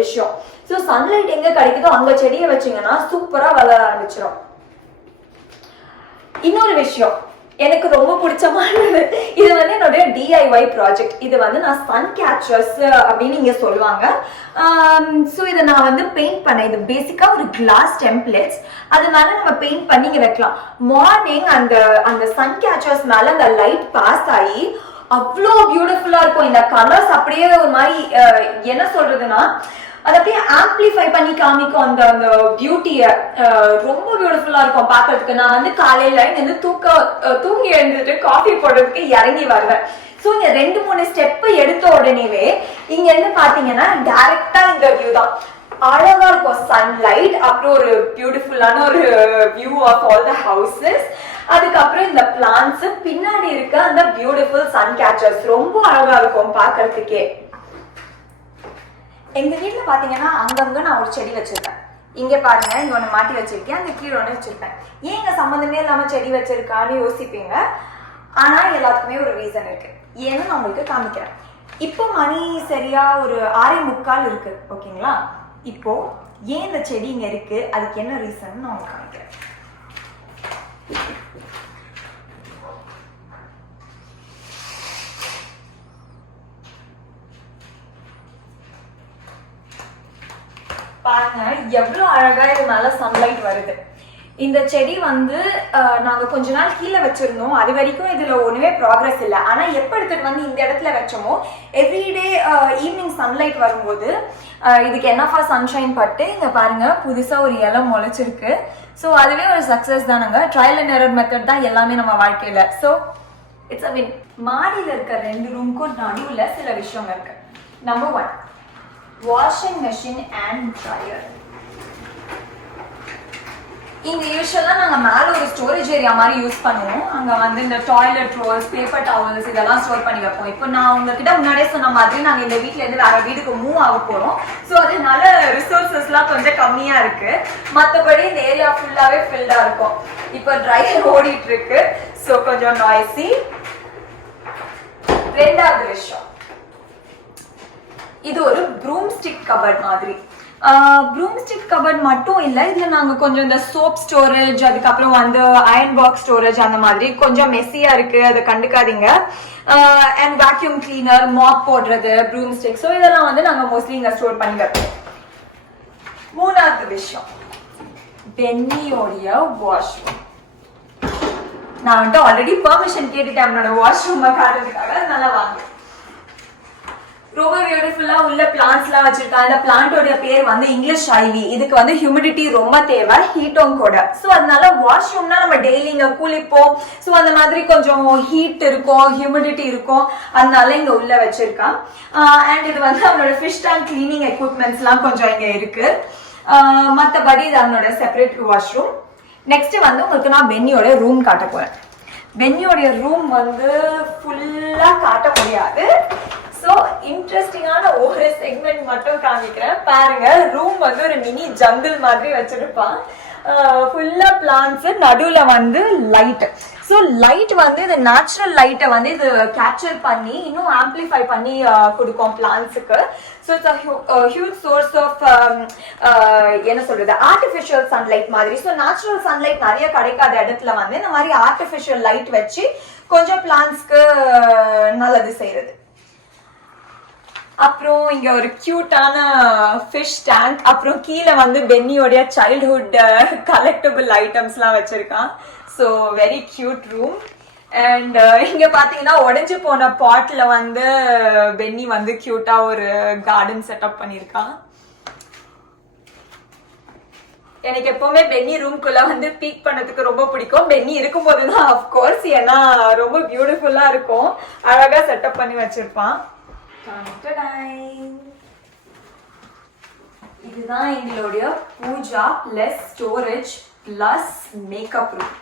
விஷயம். ஸோ சன்லைட் எங்க கிடைக்குதோ அங்க செடியை வச்சீங்கன்னா சூப்பரா வளர ஆரம்பிச்சிடும். இன்னொரு விஷயம் எனக்கு ரொம்ப பிடிச்சமானது, இது வந்து என்னுடைய DIY ப்ராஜெக்ட். இது வந்து நான் சன் கேச்சர்ஸ் அப்படின்னு இங்க சொல்லுவாங்க. ஸோ இதை நான் வந்து பெயிண்ட் பண்ணேன். இது பேசிக்கா ஒரு கிளாஸ் டெம்ப்ளேட்ஸ், அது மேல நம்ம பெயிண்ட் பண்ணி இங்க வைக்கலாம். மார்னிங் அந்த சன் கேச்சர்ஸ் மேல அந்த லைட் பாஸ் ஆகி அவ்வளோ பியூட்டிஃபுல்லா இருக்கும். இந்த கலர்ஸ் அப்படியே ஒரு மாதிரி என்ன சொல்றதுன்னா, அதை அப்படியே ஆம்பிளிஃபை பண்ணி காமிக்கும் அந்த பியூட்டிய. ரொம்ப பியூட்டிஃபுல்லா இருக்கும் பாக்குறதுக்கு. நான் வந்து காலையில இருந்து தூங்கி எழுந்துட்டு காஃபி போடுறதுக்கு இறங்கி வருவேன். ஸோ இங்க 2-3 ஸ்டெப் எடுத்த உடனேவே இங்க இருந்து பாத்தீங்கன்னா டைரக்டா இந்த வியூ தான். அழகா இருக்கும் சன்லைட், அப்புறம் ஒரு பியூட்டிஃபுல்லான ஒரு view of all the houses. அதுக்கப்புறம் இந்த பிளான்ட்ஸ், பின்னாடி இருக்க அந்த பியூட்டிஃபுல் சன் கேச்சர்ஸ் ரொம்ப அழகா இருக்கும் பாக்குறதுக்கே. எங்க வீட்டுல பாத்தீங்கன்னா அங்கங்க நான் ஒரு செடி வச்சிருக்கேன். இங்க பாருங்க, இங்க ஒண்ணு மாட்டி வச்சிருக்கேன், அங்க கீழே ஒண்ணு வச்சிருப்பேன். ஏன் இங்க சம்பந்தமே இல்லாம செடி வச்சிருக்கான்னு யோசிப்பீங்க. ஆனா எல்லாத்துக்குமே ஒரு ரீசன் இருக்கு. ஏன்னு நான் உங்களுக்கு காமிக்கிறேன். இப்போ மணி சரியா ஒரு 6:45 இருக்கு. ஓகேங்களா? இப்போ ஏன் இந்த செடி இங்க இருக்கு, அதுக்கு என்ன ரீசன் நான் உங்களுக்கு காமிக்கிறேன். பாருங்க எவ்வளவு அழகா இது மேல சன்லைட் வருது. இந்த செடி வந்து நாங்க கொஞ்ச நாள் கீழே வச்சிருந்தோம். அது வரைக்கும் இதுல ஒண்ணுமே ப்ராக்ரஸ் இல்லை. ஆனா எப்ப எடுத்துட்டு வந்து இந்த இடத்துல வச்சோமோ எவ்ரிடே ஈவினிங் சன்லைட் வரும்போது இதுக்கு என்னஃபா சன்ஷைன் பட்டு இங்க பாருங்க புதுசா ஒரு இலை முளைச்சிருக்கு. ஸோ அதுவே ஒரு சக்சஸ் தானுங்க. ட்ரையல் அண்ட் எரர் மெத்தட் தான் எல்லாமே நம்ம வாழ்க்கையில. So it's a win. மாடியில் இருக்க 2 ரூமுக்கும் நடுவுல சில விஷயம் இருக்கு. Number 1, washing machine and dryer. இங்க யூஸ்வலா நாங்க மேல ஒரு ஸ்டோரேஜ் ஏரியா மாதிரி யூஸ் பண்ணுவோம். அங்க வந்து இந்த டாய்லெட் ரோல்ஸ், பேப்பர் டவல்ஸ் இதெல்லாம் ஸ்டோர் பண்ணி வைப்போம். இப்போ நான் உங்ககிட்ட முன்னாடியே சொன்ன மாதிரி நாங்க இந்த வீட்ல இருந்து வேற வீட்டுக்கு மூவ் ஆக போறோம். ஸோ அதனால ரிசோர்சஸ்லாம் கொஞ்சம் கம்மியா இருக்கு. மற்றபடி இந்த ஏரியா ஃபுல்லாவே ஃபில்டா இருக்கும். இப்போ ட்ரையர் ஓடிட்டு இருக்கு. ஸோ கொஞ்சம் நாய்ஸி. ரெண்டாவது விஷயம், இது ஒரு ப்ரூம் ஸ்டிக் கபர்ட் மாதிரி. ப்ரூம் ஸ்டிக் கபர்ட் மட்டும் இல்லை, இதுல நாங்க கொஞ்சம் இந்த சோப் ஸ்டோரேஜ், அதுக்கப்புறம் வந்து அயர்ன் பாக்ஸ் ஸ்டோரேஜ் அந்த மாதிரி கொஞ்சம் மெஸ்ஸியா இருக்கு, அதை கண்டுக்காதீங்க. அண்ட் வேக்யூம் கிளீனர், மாப் போடுறது, ப்ரூம் ஸ்டிக், ஸோ இதெல்லாம் வந்து நாங்க மோஸ்ட்லி இங்க ஸ்டோர் பண்ணி வைப்போம். மூணாவது விஷயம், பென்னியோடைய வாஷ்ரூம். நான் வந்துட்டு ஆல்ரெடி பெர்மிஷன் கேட்டுட்டேன் என்னோட வாஷ்ரூமை காட்டுறதுக்காக, அதனால வாங்க. ரொம்ப பியூட்டிஃபுல்லா உள்ள பிளான்ட்ஸ்லாம் வச்சிருக்காங்க. இந்த பிளான்ட்டோட பேர் வந்து இங்கிலீஷ் ஐவி. இதுக்கு வந்து ஹியூமிடிட்டி ரொம்ப தேவை, ஹீட்டும் கூட. ஸோ அதனால வாஷ்ரூம்னா நம்ம டெய்லி இங்க குளிப்போம். ஸோ அந்த மாதிரி கொஞ்சம் ஹீட் இருக்கும், ஹியூமிடிட்டி இருக்கும். அதனால இங்க உள்ள வச்சிருக்கான். அண்ட் இது வந்து அவனோட ஃபிஷ் டேங்க் கிளீனிங் எக்யூப்மெண்ட்ஸ்லாம் கொஞ்சம் இங்க இருக்கு. மற்றபடி இது அவனோட செப்பரேட் வாஷ்ரூம். நெக்ஸ்ட் வந்து உங்களுக்கு நான் பென்னியோட ரூம் காட்ட போறேன். பென்னியோடைய ரூம் வந்து ஃபுல்லா காட்ட முடியாது. ஸோ இன்ட்ரெஸ்டிங்கான ஒரு செக்மெண்ட் மட்டும் காமிக்கிறேன் பாருங்க. ரூம் வந்து ஒரு மினி ஜங்கிள் மாதிரி வச்சிருப்பான். ஃபுல்லா பிளான்ட்ஸ், நடுவுல வந்து லைட். ஸோ லைட் வந்து இந்த நேச்சுரல் லைட்டை வந்து இது கேப்சர் பண்ணி இன்னும் ஆம்பிளிஃபை பண்ணி கொடுக்கும் பிளான்ட்ஸுக்கு. So it's huge source of என்ன சொல்றது, ஆர்டிஃபிஷியல் சன்லைட் மாதிரி. ஸோ நேச்சுரல் சன்லைட் நிறைய கிடைக்காத இடத்துல வந்து இந்த மாதிரி ஆர்டிஃபிஷியல் லைட் வச்சு கொஞ்சம் பிளான்ட்ஸ்க்கு நல்லது செய்யறது. அப்புறம் இங்க ஒரு கியூட்டான ஃபிஷ் டேங்க். அப்புறம் கீழே வந்து பென்னியோடைய சைல்ட்ஹுட் கலெக்டபிள் ஐட்டம்ஸ்லாம் வச்சிருக்கான். So very cute room. And இங்க பாத்தீங்கன்னா உடைஞ்சு போன பாட்ல வந்து பென்னி வந்து கியூட்டா ஒரு கார்டன் செட்டப் பண்ணிருக்கான். எனக்கு எப்பவுமே பென்னி ரூம்குள்ள வந்து பீக் பண்ணதுக்கு ரொம்ப பிடிக்கும். பென்னி இருக்கும் போதுதான் அப்கோர்ஸ், ஏன்னா ரொம்ப பியூட்டிஃபுல்லா இருக்கும், அழகா செட்டப் பண்ணி வச்சிருப்பான். இதுதான் எங்களுடைய puja plus storage plus makeup room.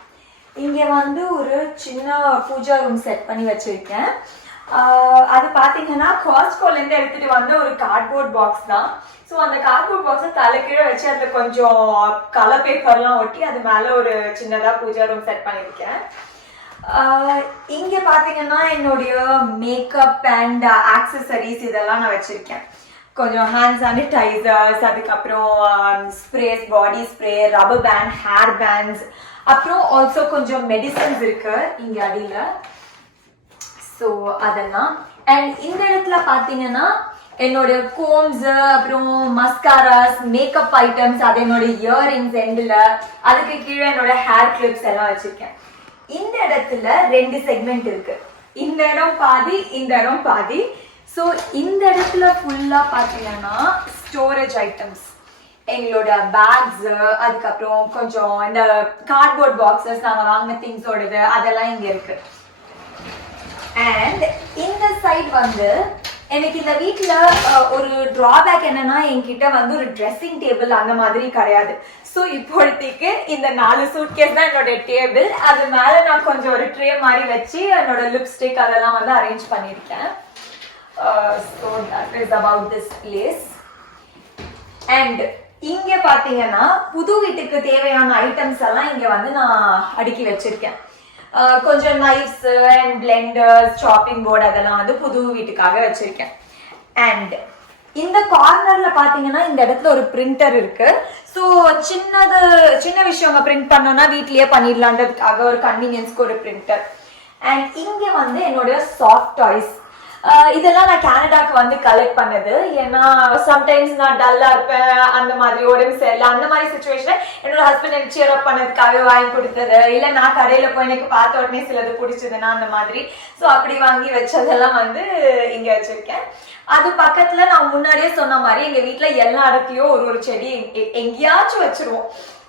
இங்க வந்து ஒரு சின்ன பூஜா ரூம் செட் பண்ணி வச்சிருக்கேன். அது பாத்தீங்கன்னா காஸ்ட்கோல இருந்து எடுத்துட்டு வந்த ஒரு கார்ட்போர்ட் பாக்ஸ் தான். ஸோ அந்த கார்ட்போர்ட் பாக்ஸை தலைக்கீழே வச்சு அதுல கொஞ்சம் கலர் பேப்பர்லாம் ஒட்டி அது மேல ஒரு சின்னதா பூஜா ரூம் செட் பண்ணிருக்கேன். இங்க பாத்தீங்கன்னா என்னுடைய மேக்கப் அண்ட் ஆக்சசரிஸ் இதெல்லாம் நான் வச்சிருக்கேன். கொஞ்சம் ஹேண்ட் சானிடைசர்ஸ், அதுக்கப்புறம் spreads, body spray, rubber band, hair pants, அப்புறம் ஆல்சோ கொஞ்சம் மெடிசன்ஸ் இருக்கு இங்க அடியில. ஸோ அதெல்லாம். அண்ட் இந்த இடத்துல பாத்தீங்கன்னா என்னோட கோம்ஸ், அப்புறம் மஸ்காராஸ், மேக்கப் ஐட்டம்ஸ், அது என்னோட இயரிங்ஸ் எண்டில், அதுக்கு கீழே என்னோட ஹேர் கிளிப்ஸ் எல்லாம் வச்சிருக்கேன். இந்த இடத்துல 2 செக்மெண்ட் இருக்கு. இந்த இடம் பாதி, இந்த இடம் பாதி. ஸோ இந்த இடத்துல ஃபுல்லா பாத்தீங்கன்னா ஸ்டோரேஜ் ஐட்டம்ஸ், எங்களோட பேக்ஸ், அதுக்கப்புறம் கொஞ்சம் இந்த கார்ட்போர்ட் பாக்ஸஸ், நாங்க வாங்கின திங்ஸோடது, அதெல்லாம் இங்க இருக்கு. அண்ட் இந்த சைட் வந்து எனக்கு இந்த வீட்டுல ஒரு டிராபேக் என்னன்னா, என்கிட்ட வந்து ஒரு ட்ரெஸ்ஸிங் டேபிள் அந்த மாதிரி கிடையாது. ஸோ இப்போதைக்கு இந்த 4 சூட்கேஸ் தான் என்னோட டேபிள். அது மேல நான் கொஞ்சம் ஒரு ட்ரே மாதிரி வச்சு என்னோட லிப்ஸ்டிக் அதெல்லாம் வந்து அரேஞ்ச் பண்ணியிருக்கேன். So that is about this place. And இங்க பாத்தீங்கன்னா புது வீட்டுக்கு தேவையான ஐட்டம்ஸ் எல்லாம் இங்க வந்து நான் அடுக்கி வச்சிருக்கேன். கொஞ்சம் knifes and blenders, shopping board அதெல்லாம் வந்து புது வீட்டுக்காக வச்சிருக்கேன். அண்ட் இந்த கார்னர்ல பாத்தீங்கன்னா இந்த இடத்துல ஒரு பிரிண்டர் இருக்கு. ஸோ சின்ன விஷயங்க பிரிண்ட் பண்ணோம்னா வீட்லயே பண்ணிடலான்றதுக்காக ஒரு கன்வீனியன்ஸ்க்கு ஒரு பிரிண்டர். அண்ட் இங்க வந்து என்னோட சாஃப்ட் டாய்ஸ், இதெல்லாம் நான் கனடாக்கு வந்து கலெக்ட் பண்ணது. ஏன்னா சம்டைம்ஸ் நான் டல்லா இருப்பேன், அந்த மாதிரி உடம்பு சரியில்லை, அந்த மாதிரி சுச்சுவேஷன் என்னோட ஹஸ்பண்ட் எனக்கு சியர் அப் பண்ணதுக்காக வாங்கி கொடுத்தது, இல்ல நான் கடையில போய் எனக்கு பார்த்த உடனே சிலது பிடிச்சதுன்னா அந்த மாதிரி. ஸோ அப்படி வாங்கி வச்சதெல்லாம் வந்து இங்க வச்சிருக்கேன். அது பக்கத்துல நான் முன்னாடியே சொன்ன மாதிரி எங்க வீட்டுல எல்லா இடத்துலயும் ஒரு செடி எங்கேயாச்சும் வச்சிருவோம்.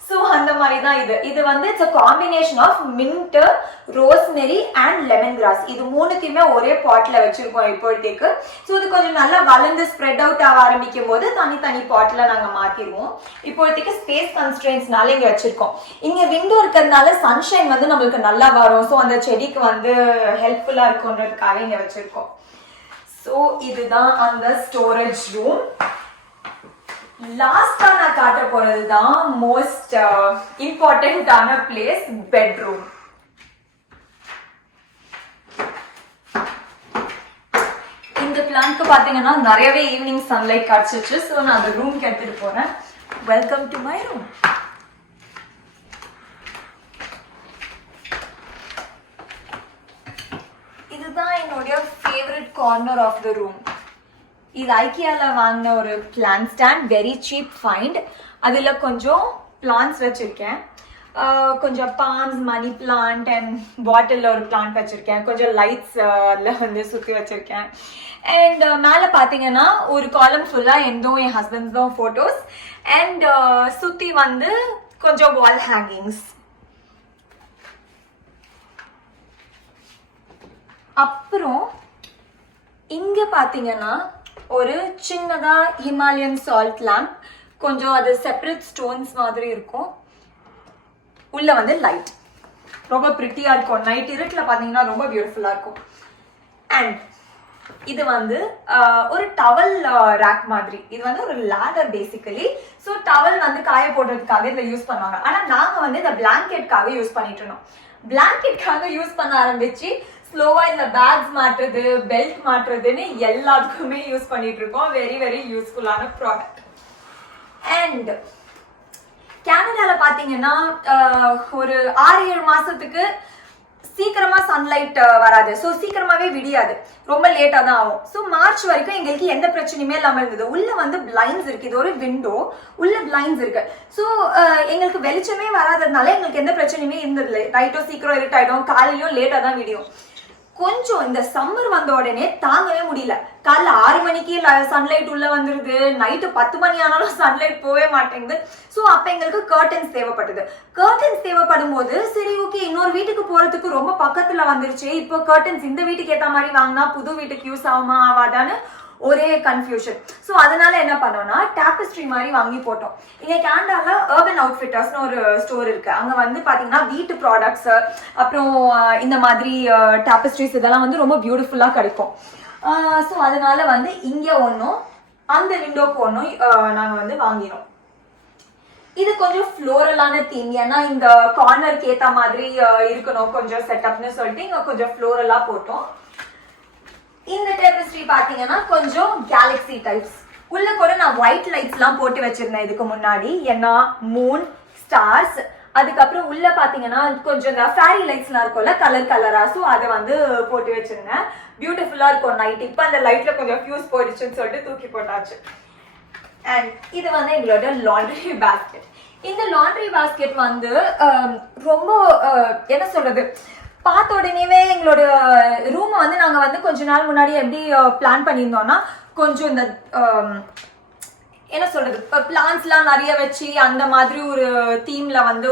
ஸோ அந்த மாதிரி தான் இது வந்து it's a combination of mint, rosemary and lemon grass. இது மூணுத்தையுமே ஒரே பாட்ல வச்சிருக்கோம் இப்போதைக்கு. ஸோ இது கொஞ்சம் நல்லா வளர்ந்து ஸ்ப்ரெட் அவுட் ஆக ஆரம்பிக்கும் போது தனி பாட்ல நாங்க மாத்திடுவோம். இப்போதைக்கு ஸ்பேஸ் கன்ஸ்ட்ரெயின்ஸ்னால இங்க வச்சிருக்கோம். இங்க விண்டோ இருக்கிறதுனால சன்ஷைன் வந்து நம்மளுக்கு நல்லா வரும். ஸோ அந்த செடிக்கு வந்து ஹெல்ப்ஃபுல்லா இருக்கும்ன்றதுக்காக இங்க வச்சிருக்கோம். ஸோ இதுதான் அந்த ஸ்டோரேஜ் ரூம். லாஸ்டா நான் காட்ட போறதுதான் மோஸ்ட் இம்பார்ட்டன்டான பிளேஸ், பெட்ரூம். இந்த பிளான்க்கு பாத்தீங்கன்னா நிறையவே ஈவினிங் சன்லைட் கிடைச்சிச்சு. ஸோ நான் அந்த ரூம்க்கு எடுத்துட்டு போறேன். Welcome to my room. இதுதான் என்னுடைய favourite corner of the room. இது ஐக்கியால வாங்கின ஒரு plant stand, very cheap find. அதுல கொஞ்சம் பிளான்ட்ஸ் வச்சிருக்கேன். கொஞ்சம் palms, money plant and bottle ஒரு பிளான்ட் வச்சிருக்கேன். கொஞ்சம் லைட்ஸ் வந்து சுத்தி வச்சிருக்கேன். அண்ட் மேல பாத்தீங்கன்னா ஒரு காலம் ஃபுல்லா என் ஹஸ்பண்ட்ஸ் தான் போட்டோஸ். அண்ட் சுத்தி வந்து கொஞ்சம் வால் ஹேங்கிங்ஸ். அப்புறம் இங்க பாத்தீங்கன்னா ஒரு சின்னதா ஹிமாலயன் சால்ட் லேம்ப், கொஞ்சம் அது செப்பரேட் ஸ்டோன்ஸ் மாதிரி இருக்கும். உள்ள வந்து லைட் ரொம்ப பிரிட்டியா இருக்கும். நைட் இருட்டுல பாத்தீங்கன்னா ரொம்ப பியூட்டிஃபுல்லா இருக்கும். அண்ட் இது வந்து ஒரு டவல் ரேக் மாதிரி. இது வந்து ஒரு லேடர் பேசிக்கலி. ஸோ டவல் வந்து காய போடுறதுக்காக இதை யூஸ் பண்ணுவாங்க. ஆனா நாங்க வந்து இந்த பிளாங்கெட்காக யூஸ் பண்ணிட்டு இருந்தோம். பிளாங்கெட்காக யூஸ் பண்ண ஆரம்பிச்சு ஸ்லோவா இந்த பேக்ஸ் மாற்றுறது, பெல்ட் மாற்றுறதுன்னு எல்லாத்துக்குமே யூஸ் பண்ணிட்டு இருக்கோம். வெரி வெரி யூஸ்ஃபுல்லான ப்ராடக்ட். அண்ட் கனடால பாத்தீங்கன்னா ஒரு 6-7 மாசத்துக்கு சீக்கிரமா சன்லைட் வராது. ஸோ சீக்கிரமாவே விடியாது, ரொம்ப லேட்டா தான் ஆகும். ஸோ மார்ச் வரைக்கும் எங்களுக்கு எந்த பிரச்சனையுமே இல்லாமல் இருந்தது. உள்ள வந்து பிளைண்ட்ஸ் இருக்கு, இது ஒரு விண்டோ, உள்ள பிளைண்ட்ஸ் இருக்கு. ஸோ எங்களுக்கு வெளிச்சமே வராததுனால எங்களுக்கு எந்த பிரச்சனையுமே இருந்ததில்லை. நைட்டும் சீக்கிரம் இருட்டாயிடும், காலையிலும் லேட்டா தான் விடியும். கொஞ்சம் இந்த சம்மர் வந்த உடனே தாங்கவே முடியல. காலைல 6 மணிக்கு சன்லைட் உள்ள வந்துருது, நைட்டு 10 மணி ஆனாலும் சன்லைட் போவே மாட்டேங்குது. ஸோ அப்ப எங்களுக்கு கர்டன்ஸ் தேவைப்பட்டது. கர்டன்ஸ் தேவைப்படும் போது சரி ஓகே, இன்னொரு வீட்டுக்கு போறதுக்கு ரொம்ப பக்கத்துல வந்துருச்சு, இப்போ கர்டன்ஸ் இந்த வீட்டுக்கு ஏத்த மாதிரி வாங்கினா புது வீட்டுக்கு யூஸ் ஆகுமா ஆகாதான்னு ஒரே கன்ஃபியூஷன். ஸோ அதனால என்ன பண்ணோம்னா டாப்பஸ்ட்ரி மாதிரி வாங்கி போட்டோம். இங்க கேனடால அர்பன் அவுட்ஃபிட்டர்ஸ்னு ஒரு ஸ்டோர் இருக்கு. அங்க வந்து பாத்தீங்கன்னா வீட்டு ப்ராடக்ட்ஸ், அப்புறம் இந்த மாதிரி டாப்பஸ்ட்ரிஸ் இதெல்லாம் வந்து ரொம்ப பியூட்டிஃபுல்லா கிடைக்கும். ஸோ அதனால வந்து இங்க ஒன்றும் அந்த விண்டோக்கு ஒன்றும் நாங்க வந்து வாங்கினோம். இது கொஞ்சம் ஃப்ளோரலான தீம். ஏன்னா இந்த கார்னருக்கு ஏத்த மாதிரி இருக்கணும் கொஞ்சம் செட்டப்னு சொல்லிட்டு இங்க கொஞ்சம் ஃப்ளோரலா போட்டோம். இந்த டேப்பஸ்ட்ரி பாத்தீங்கன்னா கொஞ்சம் கேலக்ஸி டைப்ஸ். உள்ள கூட நான் ஒயிட் லைட்ஸ் எல்லாம் போட்டு வச்சிருந்தேன் இதுக்கு முன்னாடி. ஏன்னா மூன், ஸ்டார்ஸ், அதுக்கப்புறம் உள்ள பாத்தீங்கன்னா கொஞ்சம் இந்த ஃபேரி லைட்ஸ் எல்லாம் இருக்கும்ல கலர் கலரா. ஸோ அதை வந்து போட்டு வச்சிருந்தேன். பியூட்டிஃபுல்லா இருக்கும் நைட். இப்போ அந்த லைட்ல கொஞ்சம் ஃபியூஸ் போயிடுச்சுன்னு சொல்லிட்டு தூக்கி போட்டாச்சு. அண்ட் இது வந்து எங்களோட லாண்ட்ரி பாஸ்கெட். இந்த லாண்ட்ரி பாஸ்கெட் வந்து ரொம்ப என்ன சொல்றது, பார்த்த உடனேவே எங்களோட ரூம் வந்து நாங்க வந்து கொஞ்ச நாள் முன்னாடி எப்படி பிளான் பண்ணியிருந்தோம்னா கொஞ்சம் இந்த என்ன சொல்றது பிளான்ஸ் எல்லாம் நிறைய வச்சு அந்த மாதிரி ஒரு தீம்ல வந்து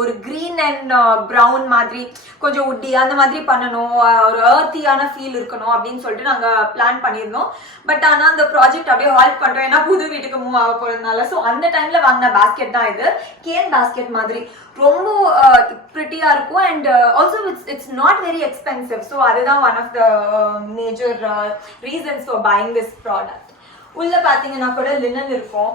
ஒரு கிரீன் அண்ட் ப்ரௌன் மாதிரி கொஞ்சம் உட்டி அந்த மாதிரி பண்ணணும், ஒரு ஏர்த்தியான ஃபீல் இருக்கணும் அப்படின்னு சொல்லிட்டு நாங்க பிளான் பண்ணியிருந்தோம். பட் ஆனா அந்த ப்ராஜெக்ட் அப்படியே ஹால்ட் பண்றோம், ஏன்னா புது வீட்டுக்கு மூவ் ஆக போறதுனால. ஸோ அந்த டைம்ல வாங்கின பாஸ்கெட் தான் இது. கேன் பாஸ்கெட் மாதிரி ரொம்ப பிரிட்டியா இருக்கும். And also it's not very expensive. So அதுதான் one of the major reasons for buying this product. உள்ள பாத்தீங்கன்னா கூட லினன் இருக்கும்.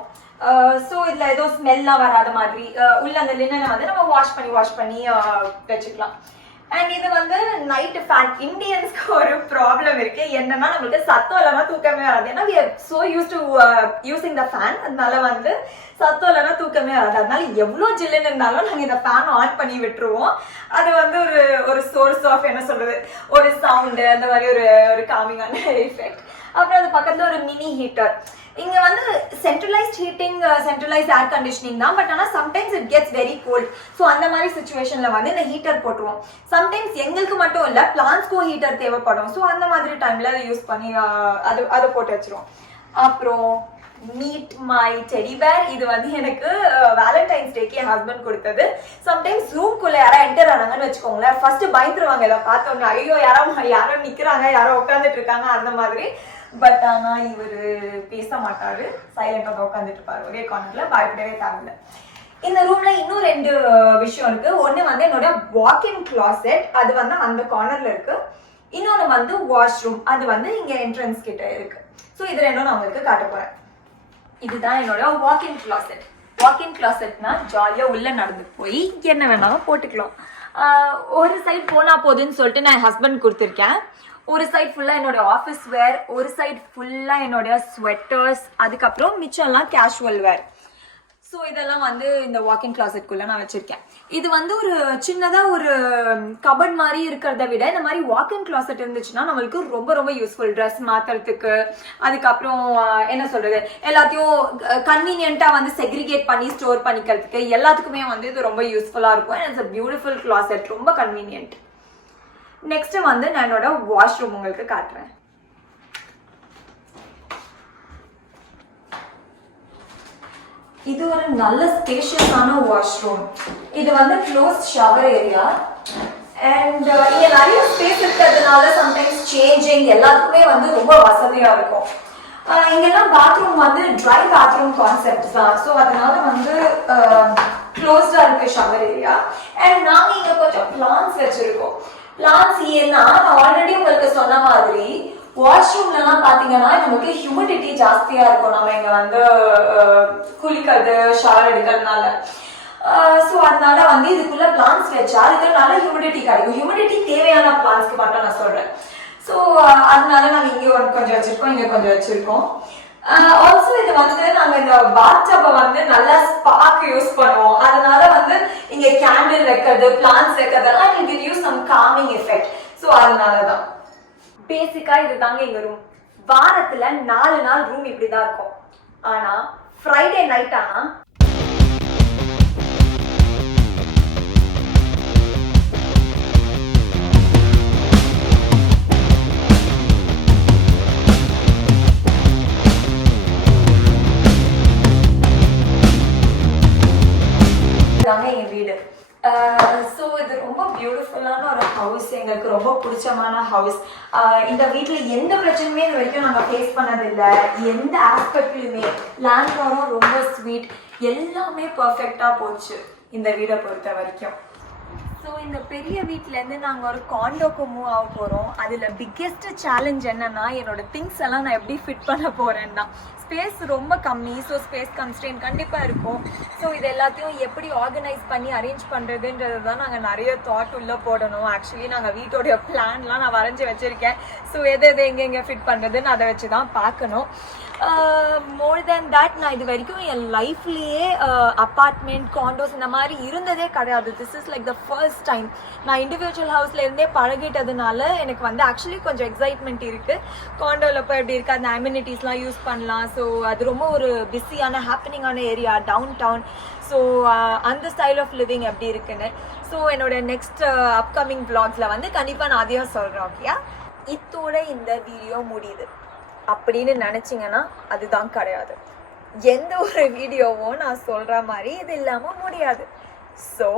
ஸோ இதில் ஏதோ ஸ்மெல்லாம் வராத மாதிரி உள்ள அந்த லினனை வந்து நம்ம வாஷ் பண்ணி வச்சுக்கலாம். அண்ட் இது வந்து நைட் ஃபேன். இந்தியன்ஸ்க்கு ஒரு ப்ராப்ளம் இருக்கு, என்னன்னா நம்மளுக்கு சத்தம் இல்லைன்னா தூக்கமே வராது. ஏன்னா we are so used to using the fan. அதனால வந்து சத்தம் இல்லைன்னா தூக்கமே வராது. அதனால எவ்வளோ ஜில்லுன்னு இருந்தாலும் நாங்கள் இந்த ஃபேன் ஆன் பண்ணி விட்டுருவோம். அது வந்து ஒரு சோர்ஸ் ஆஃப் என்ன சொல்றது, ஒரு சவுண்டு, அந்த மாதிரி ஒரு காமிங்கான எஃபெக்ட். அப்புறம் அது பக்கத்துல ஒரு மினி ஹீட்டர். இங்க வந்து centralised heating, centralised air conditioning தான். பட் ஆனால் sometimes it gets very cold. So அந்த மாதிரி சுச்சுவேஷன்ல வந்து இந்த ஹீட்டர் போட்டுருவோம். சம்டைம்ஸ் எங்களுக்கு மட்டும் இல்லை, பிளான்ஸ்க்கும் ஹீட்டர் தேவைப்படும். ஸோ அந்த மாதிரி டைம்ல அதை யூஸ் பண்ணி அதை போட்டு வச்சிருவோம். அப்புறம் மீட் மை டெடி பேர். இது வந்து எனக்கு வேலண்டைன்ஸ் டேக்கு என் ஹஸ்பண்ட் கொடுத்தது. சம்டைம்ஸ் ரூம்குள்ள யாரா என்டர் ஆனாங்கன்னு வச்சுக்கோங்களேன், ஃபர்ஸ்ட் பயந்துருவாங்க. இதை பார்த்தோம்னா ஐயோ யாரோ நிக்கிறாங்க, யாரோ உட்காந்துட்டு இருக்காங்க அந்த மாதிரி. பட் ஆனா இவரு பேச மாட்டாரு, சைலண்டா தான் உட்காந்துட்டு இருப்பாரு ஒரே கார்னர்ல, பயப்படவே தேவையில்ல. இந்த ரூம்ல இன்னும் 2 விஷயம் இருக்கு. ஒண்ணு வந்து என்னோட வாக்-இன் கிளாசெட், அது வந்து அந்த கார்னர்ல இருக்கு. இன்னொன்னு வந்து வாஷ்ரூம், அது வந்து இங்க என்ட்ரன்ஸ் கிட்ட இருக்கு. ஸோ இது ரெண்டும் நான் உங்களுக்கு காட்ட போறேன். இதுதான் என்னோட வாக்-இன் கிளாசெட். வாக்-இன் கிளாசெட்னா ஜாலியா உள்ள நடந்து போய் என்ன வேணாலும் போட்டுக்கலாம். ஒரு சைட் போனா போதுன்னு சொல்லிட்டு நான் என் ஹஸ்பண்ட் கொடுத்துருக்கேன். ஒரு சைட் ஃபுல்லா என்னோட ஆஃபீஸ் வேர், ஒரு சைட் ஃபுல்லா என்னோட ஸ்வெட்டர்ஸ், அதுக்கப்புறம் மிச்சம்லாம் கேஷுவல் வேர். ஸோ இதெல்லாம் வந்து இந்த வாக்-இன் கிளாசெட்குள்ள நான் வச்சிருக்கேன். இது வந்து ஒரு சின்னதா ஒரு கபர்ட் மாதிரி இருக்கிறத விட இந்த மாதிரி வாக்-இன் கிளாசெட் இருந்துச்சுன்னா நம்மளுக்கு ரொம்ப ரொம்ப யூஸ்ஃபுல். ட்ரெஸ் மாத்துறதுக்கு, அதுக்கப்புறம் என்ன சொல்றது, எல்லாத்தையும் கன்வீனியன்ட்டா வந்து செக்ரிகேட் பண்ணி ஸ்டோர் பண்ணிக்கிறதுக்கு எல்லாத்துக்குமே வந்து இது ரொம்ப யூஸ்ஃபுல்லா இருக்கும். இட்ஸ் அ பியூட்டிஃபுல் கிளாசெட், ரொம்ப கன்வீனியன்ட். நெக்ஸ்ட் வந்து நான் என்னோட வாஷ்ரூம் உங்களுக்கு காட்டுறேன். இது ஒரு நல்ல ஸ்பேஷியஸான வாஷ்ரூம். இது வந்து க்ளோஸ்ட் ஷவர் ஏரியா. அண்ட் இங்க நிறைய ஸ்பேஸ் இருக்கிறதுனால சம்டைம்ஸ் சேஞ்சிங் எல்லாத்துக்குமே வந்து ரொம்ப வசதியா இருக்கும். இங்கெல்லாம் பாத்ரூம் வந்து ட்ரை பாத்ரூம் கான்செப்ட் தான். ஸோ அதனால வந்து க்ளோஸ்டா இருக்கு ஷவர் ஏரியா. அண்ட் நாங்க இங்க கொஞ்சம் பிளான்ஸ் வச்சிருக்கோம். பிளான்ஸ் ஏன்னா நான் ஆல்ரெடி உங்களுக்கு சொன்ன மாதிரி வாஷ்ரூம்ல எல்லாம் பாத்தீங்கன்னா நமக்கு ஹியூமிடிட்டி ஜாஸ்தியா இருக்கும். நம்ம இங்க வந்து குளிக்கிறது, ஷவர் எடுக்கிறதுனால. ஸோ அதனால வந்து இதுக்குள்ள பிளான்ஸ் வச்சா இதுக்கு நல்ல ஹியூமிடிட்டி கிடைக்கும். ஹியூமிடிட்டி தேவையான பிளான்ஸ்க்கு மட்டும் நான் சொல்றேன். ஸோ அதனால நாங்க இங்க கொஞ்சம் வச்சிருக்கோம், இங்க கொஞ்சம் வச்சிருக்கோம். ஆல்சோ இது வந்து நாங்க இந்த பாத்டப்பை வந்து நல்லா ஸ்பார்க் யூஸ் பண்ணுவோம். அதனால வந்து இங்க கேண்டில் வைக்கிறது, பிளான்ஸ் வைக்கிறதெல்லாம் it give you some calming effect. So அதனாலதான் பேசிக்கா இது தாங்க எங்க ரூம். வாரத்துல 4 நாள் ரூம் இப்படிதான் இருக்கும். ஆனா ஃப்ரைடே நைட் ஆனா எங்க வீடு. ஸோ இது ரொம்ப பியூட்டிஃபுல்லான ஒரு ஹவுஸ், எங்களுக்கு ரொம்ப பிடிச்சமான ஹவுஸ். இந்த வீட்டில் எந்த பிரச்சனையுமே இது வரைக்கும் நாங்கள் ஃபேஸ் பண்ணதில்லை. எந்த ஆஸ்பெக்ட்லையுமே லேண்ட்லார்டும் ரொம்ப ஸ்வீட், எல்லாமே பர்ஃபெக்டாக போச்சு இந்த வீடை பொறுத்த வரைக்கும். ஸோ இந்த பெரிய வீட்டிலேருந்து நாங்கள் ஒரு காண்டோக்கு மூவ் ஆக போகிறோம். அதில் பிக்கெஸ்ட் சேலஞ்ச் என்னன்னா என்னோட திங்ஸ் எல்லாம் நான் எப்படி ஃபிட் பண்ண போகிறேன்னா, ஸ்பேஸ் ரொம்ப கம்மி. ஸோ ஸ்பேஸ் கன்ஸ்ட்ரெயின் கண்டிப்பாக இருக்கும். ஸோ இது எல்லாத்தையும் எப்படி ஆர்கனைஸ் பண்ணி அரேஞ்ச் பண்ணுறதுன்றது தான் நாங்கள் நிறைய தாட் உள்ளே போடணும். ஆக்சுவலி நாங்கள் வீட்டோடைய பிளான்லாம் நான் வரைஞ்சி வச்சுருக்கேன். ஸோ எது எங்கே ஃபிட் பண்ணுறதுன்னு அதை வச்சு தான் பார்க்கணும். மோர் தென் தேட் நான் இது வரைக்கும் என் லைஃப்லேயே அப்பார்ட்மெண்ட், காண்டோஸ் இந்த மாதிரி இருந்ததே கிடையாது. This is like the first time. நான் இண்டிவிஜுவல் ஹவுஸ்ல இருந்தே பழகிட்டதுனால எனக்கு வந்து ஆக்சுவலி கொஞ்சம் எக்ஸைட்மெண்ட் இருக்குது. காண்டோவில் போய் எப்படி இருக்குது, அந்த அம்யூனிட்டிஸ்லாம் யூஸ் பண்ணலாம். ஸோ அது ரொம்ப ஒரு பிஸியான ஹாப்பனிங்கான ஏரியா, டவுன் டவுன். ஸோ அந்த ஸ்டைல் ஆஃப் லிவிங் எப்படி இருக்குன்னு ஸோ என்னோட நெக்ஸ்ட் அப்கமிங் vlogsல வந்து கண்டிப்பாக நான் அதையும் சொல்கிறேன். ஓகேயா? இத்தோட இந்த வீடியோ முடியுது அப்படின்னு நினச்சிங்கன்னா அதுதான் கிடையாது. எந்த ஒரு வீடியோவும் நான் சொல்கிற மாதிரி இது இல்லாமல் முடியாது. ஸோ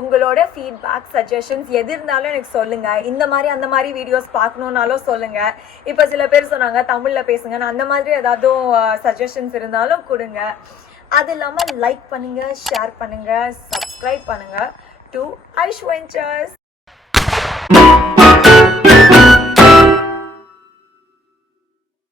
உங்களோட ஃபீட்பேக், சஜஷன்ஸ் எது இருந்தாலும் எனக்கு சொல்லுங்கள். இந்த மாதிரி அந்த மாதிரி வீடியோஸ் பார்க்கணுன்னாலும் சொல்லுங்கள். இப்போ சில பேர் சொன்னாங்க தமிழில் பேசுங்க, நான் அந்த மாதிரி ஏதாவது சஜஷன்ஸ் இருந்தாலும் கொடுங்க. அது இல்லாமல் லைக் பண்ணுங்கள், ஷேர் பண்ணுங்கள், சப்ஸ்கிரைப் பண்ணுங்கள் டு ஐஷ் வெஞ்சர்ஸ்.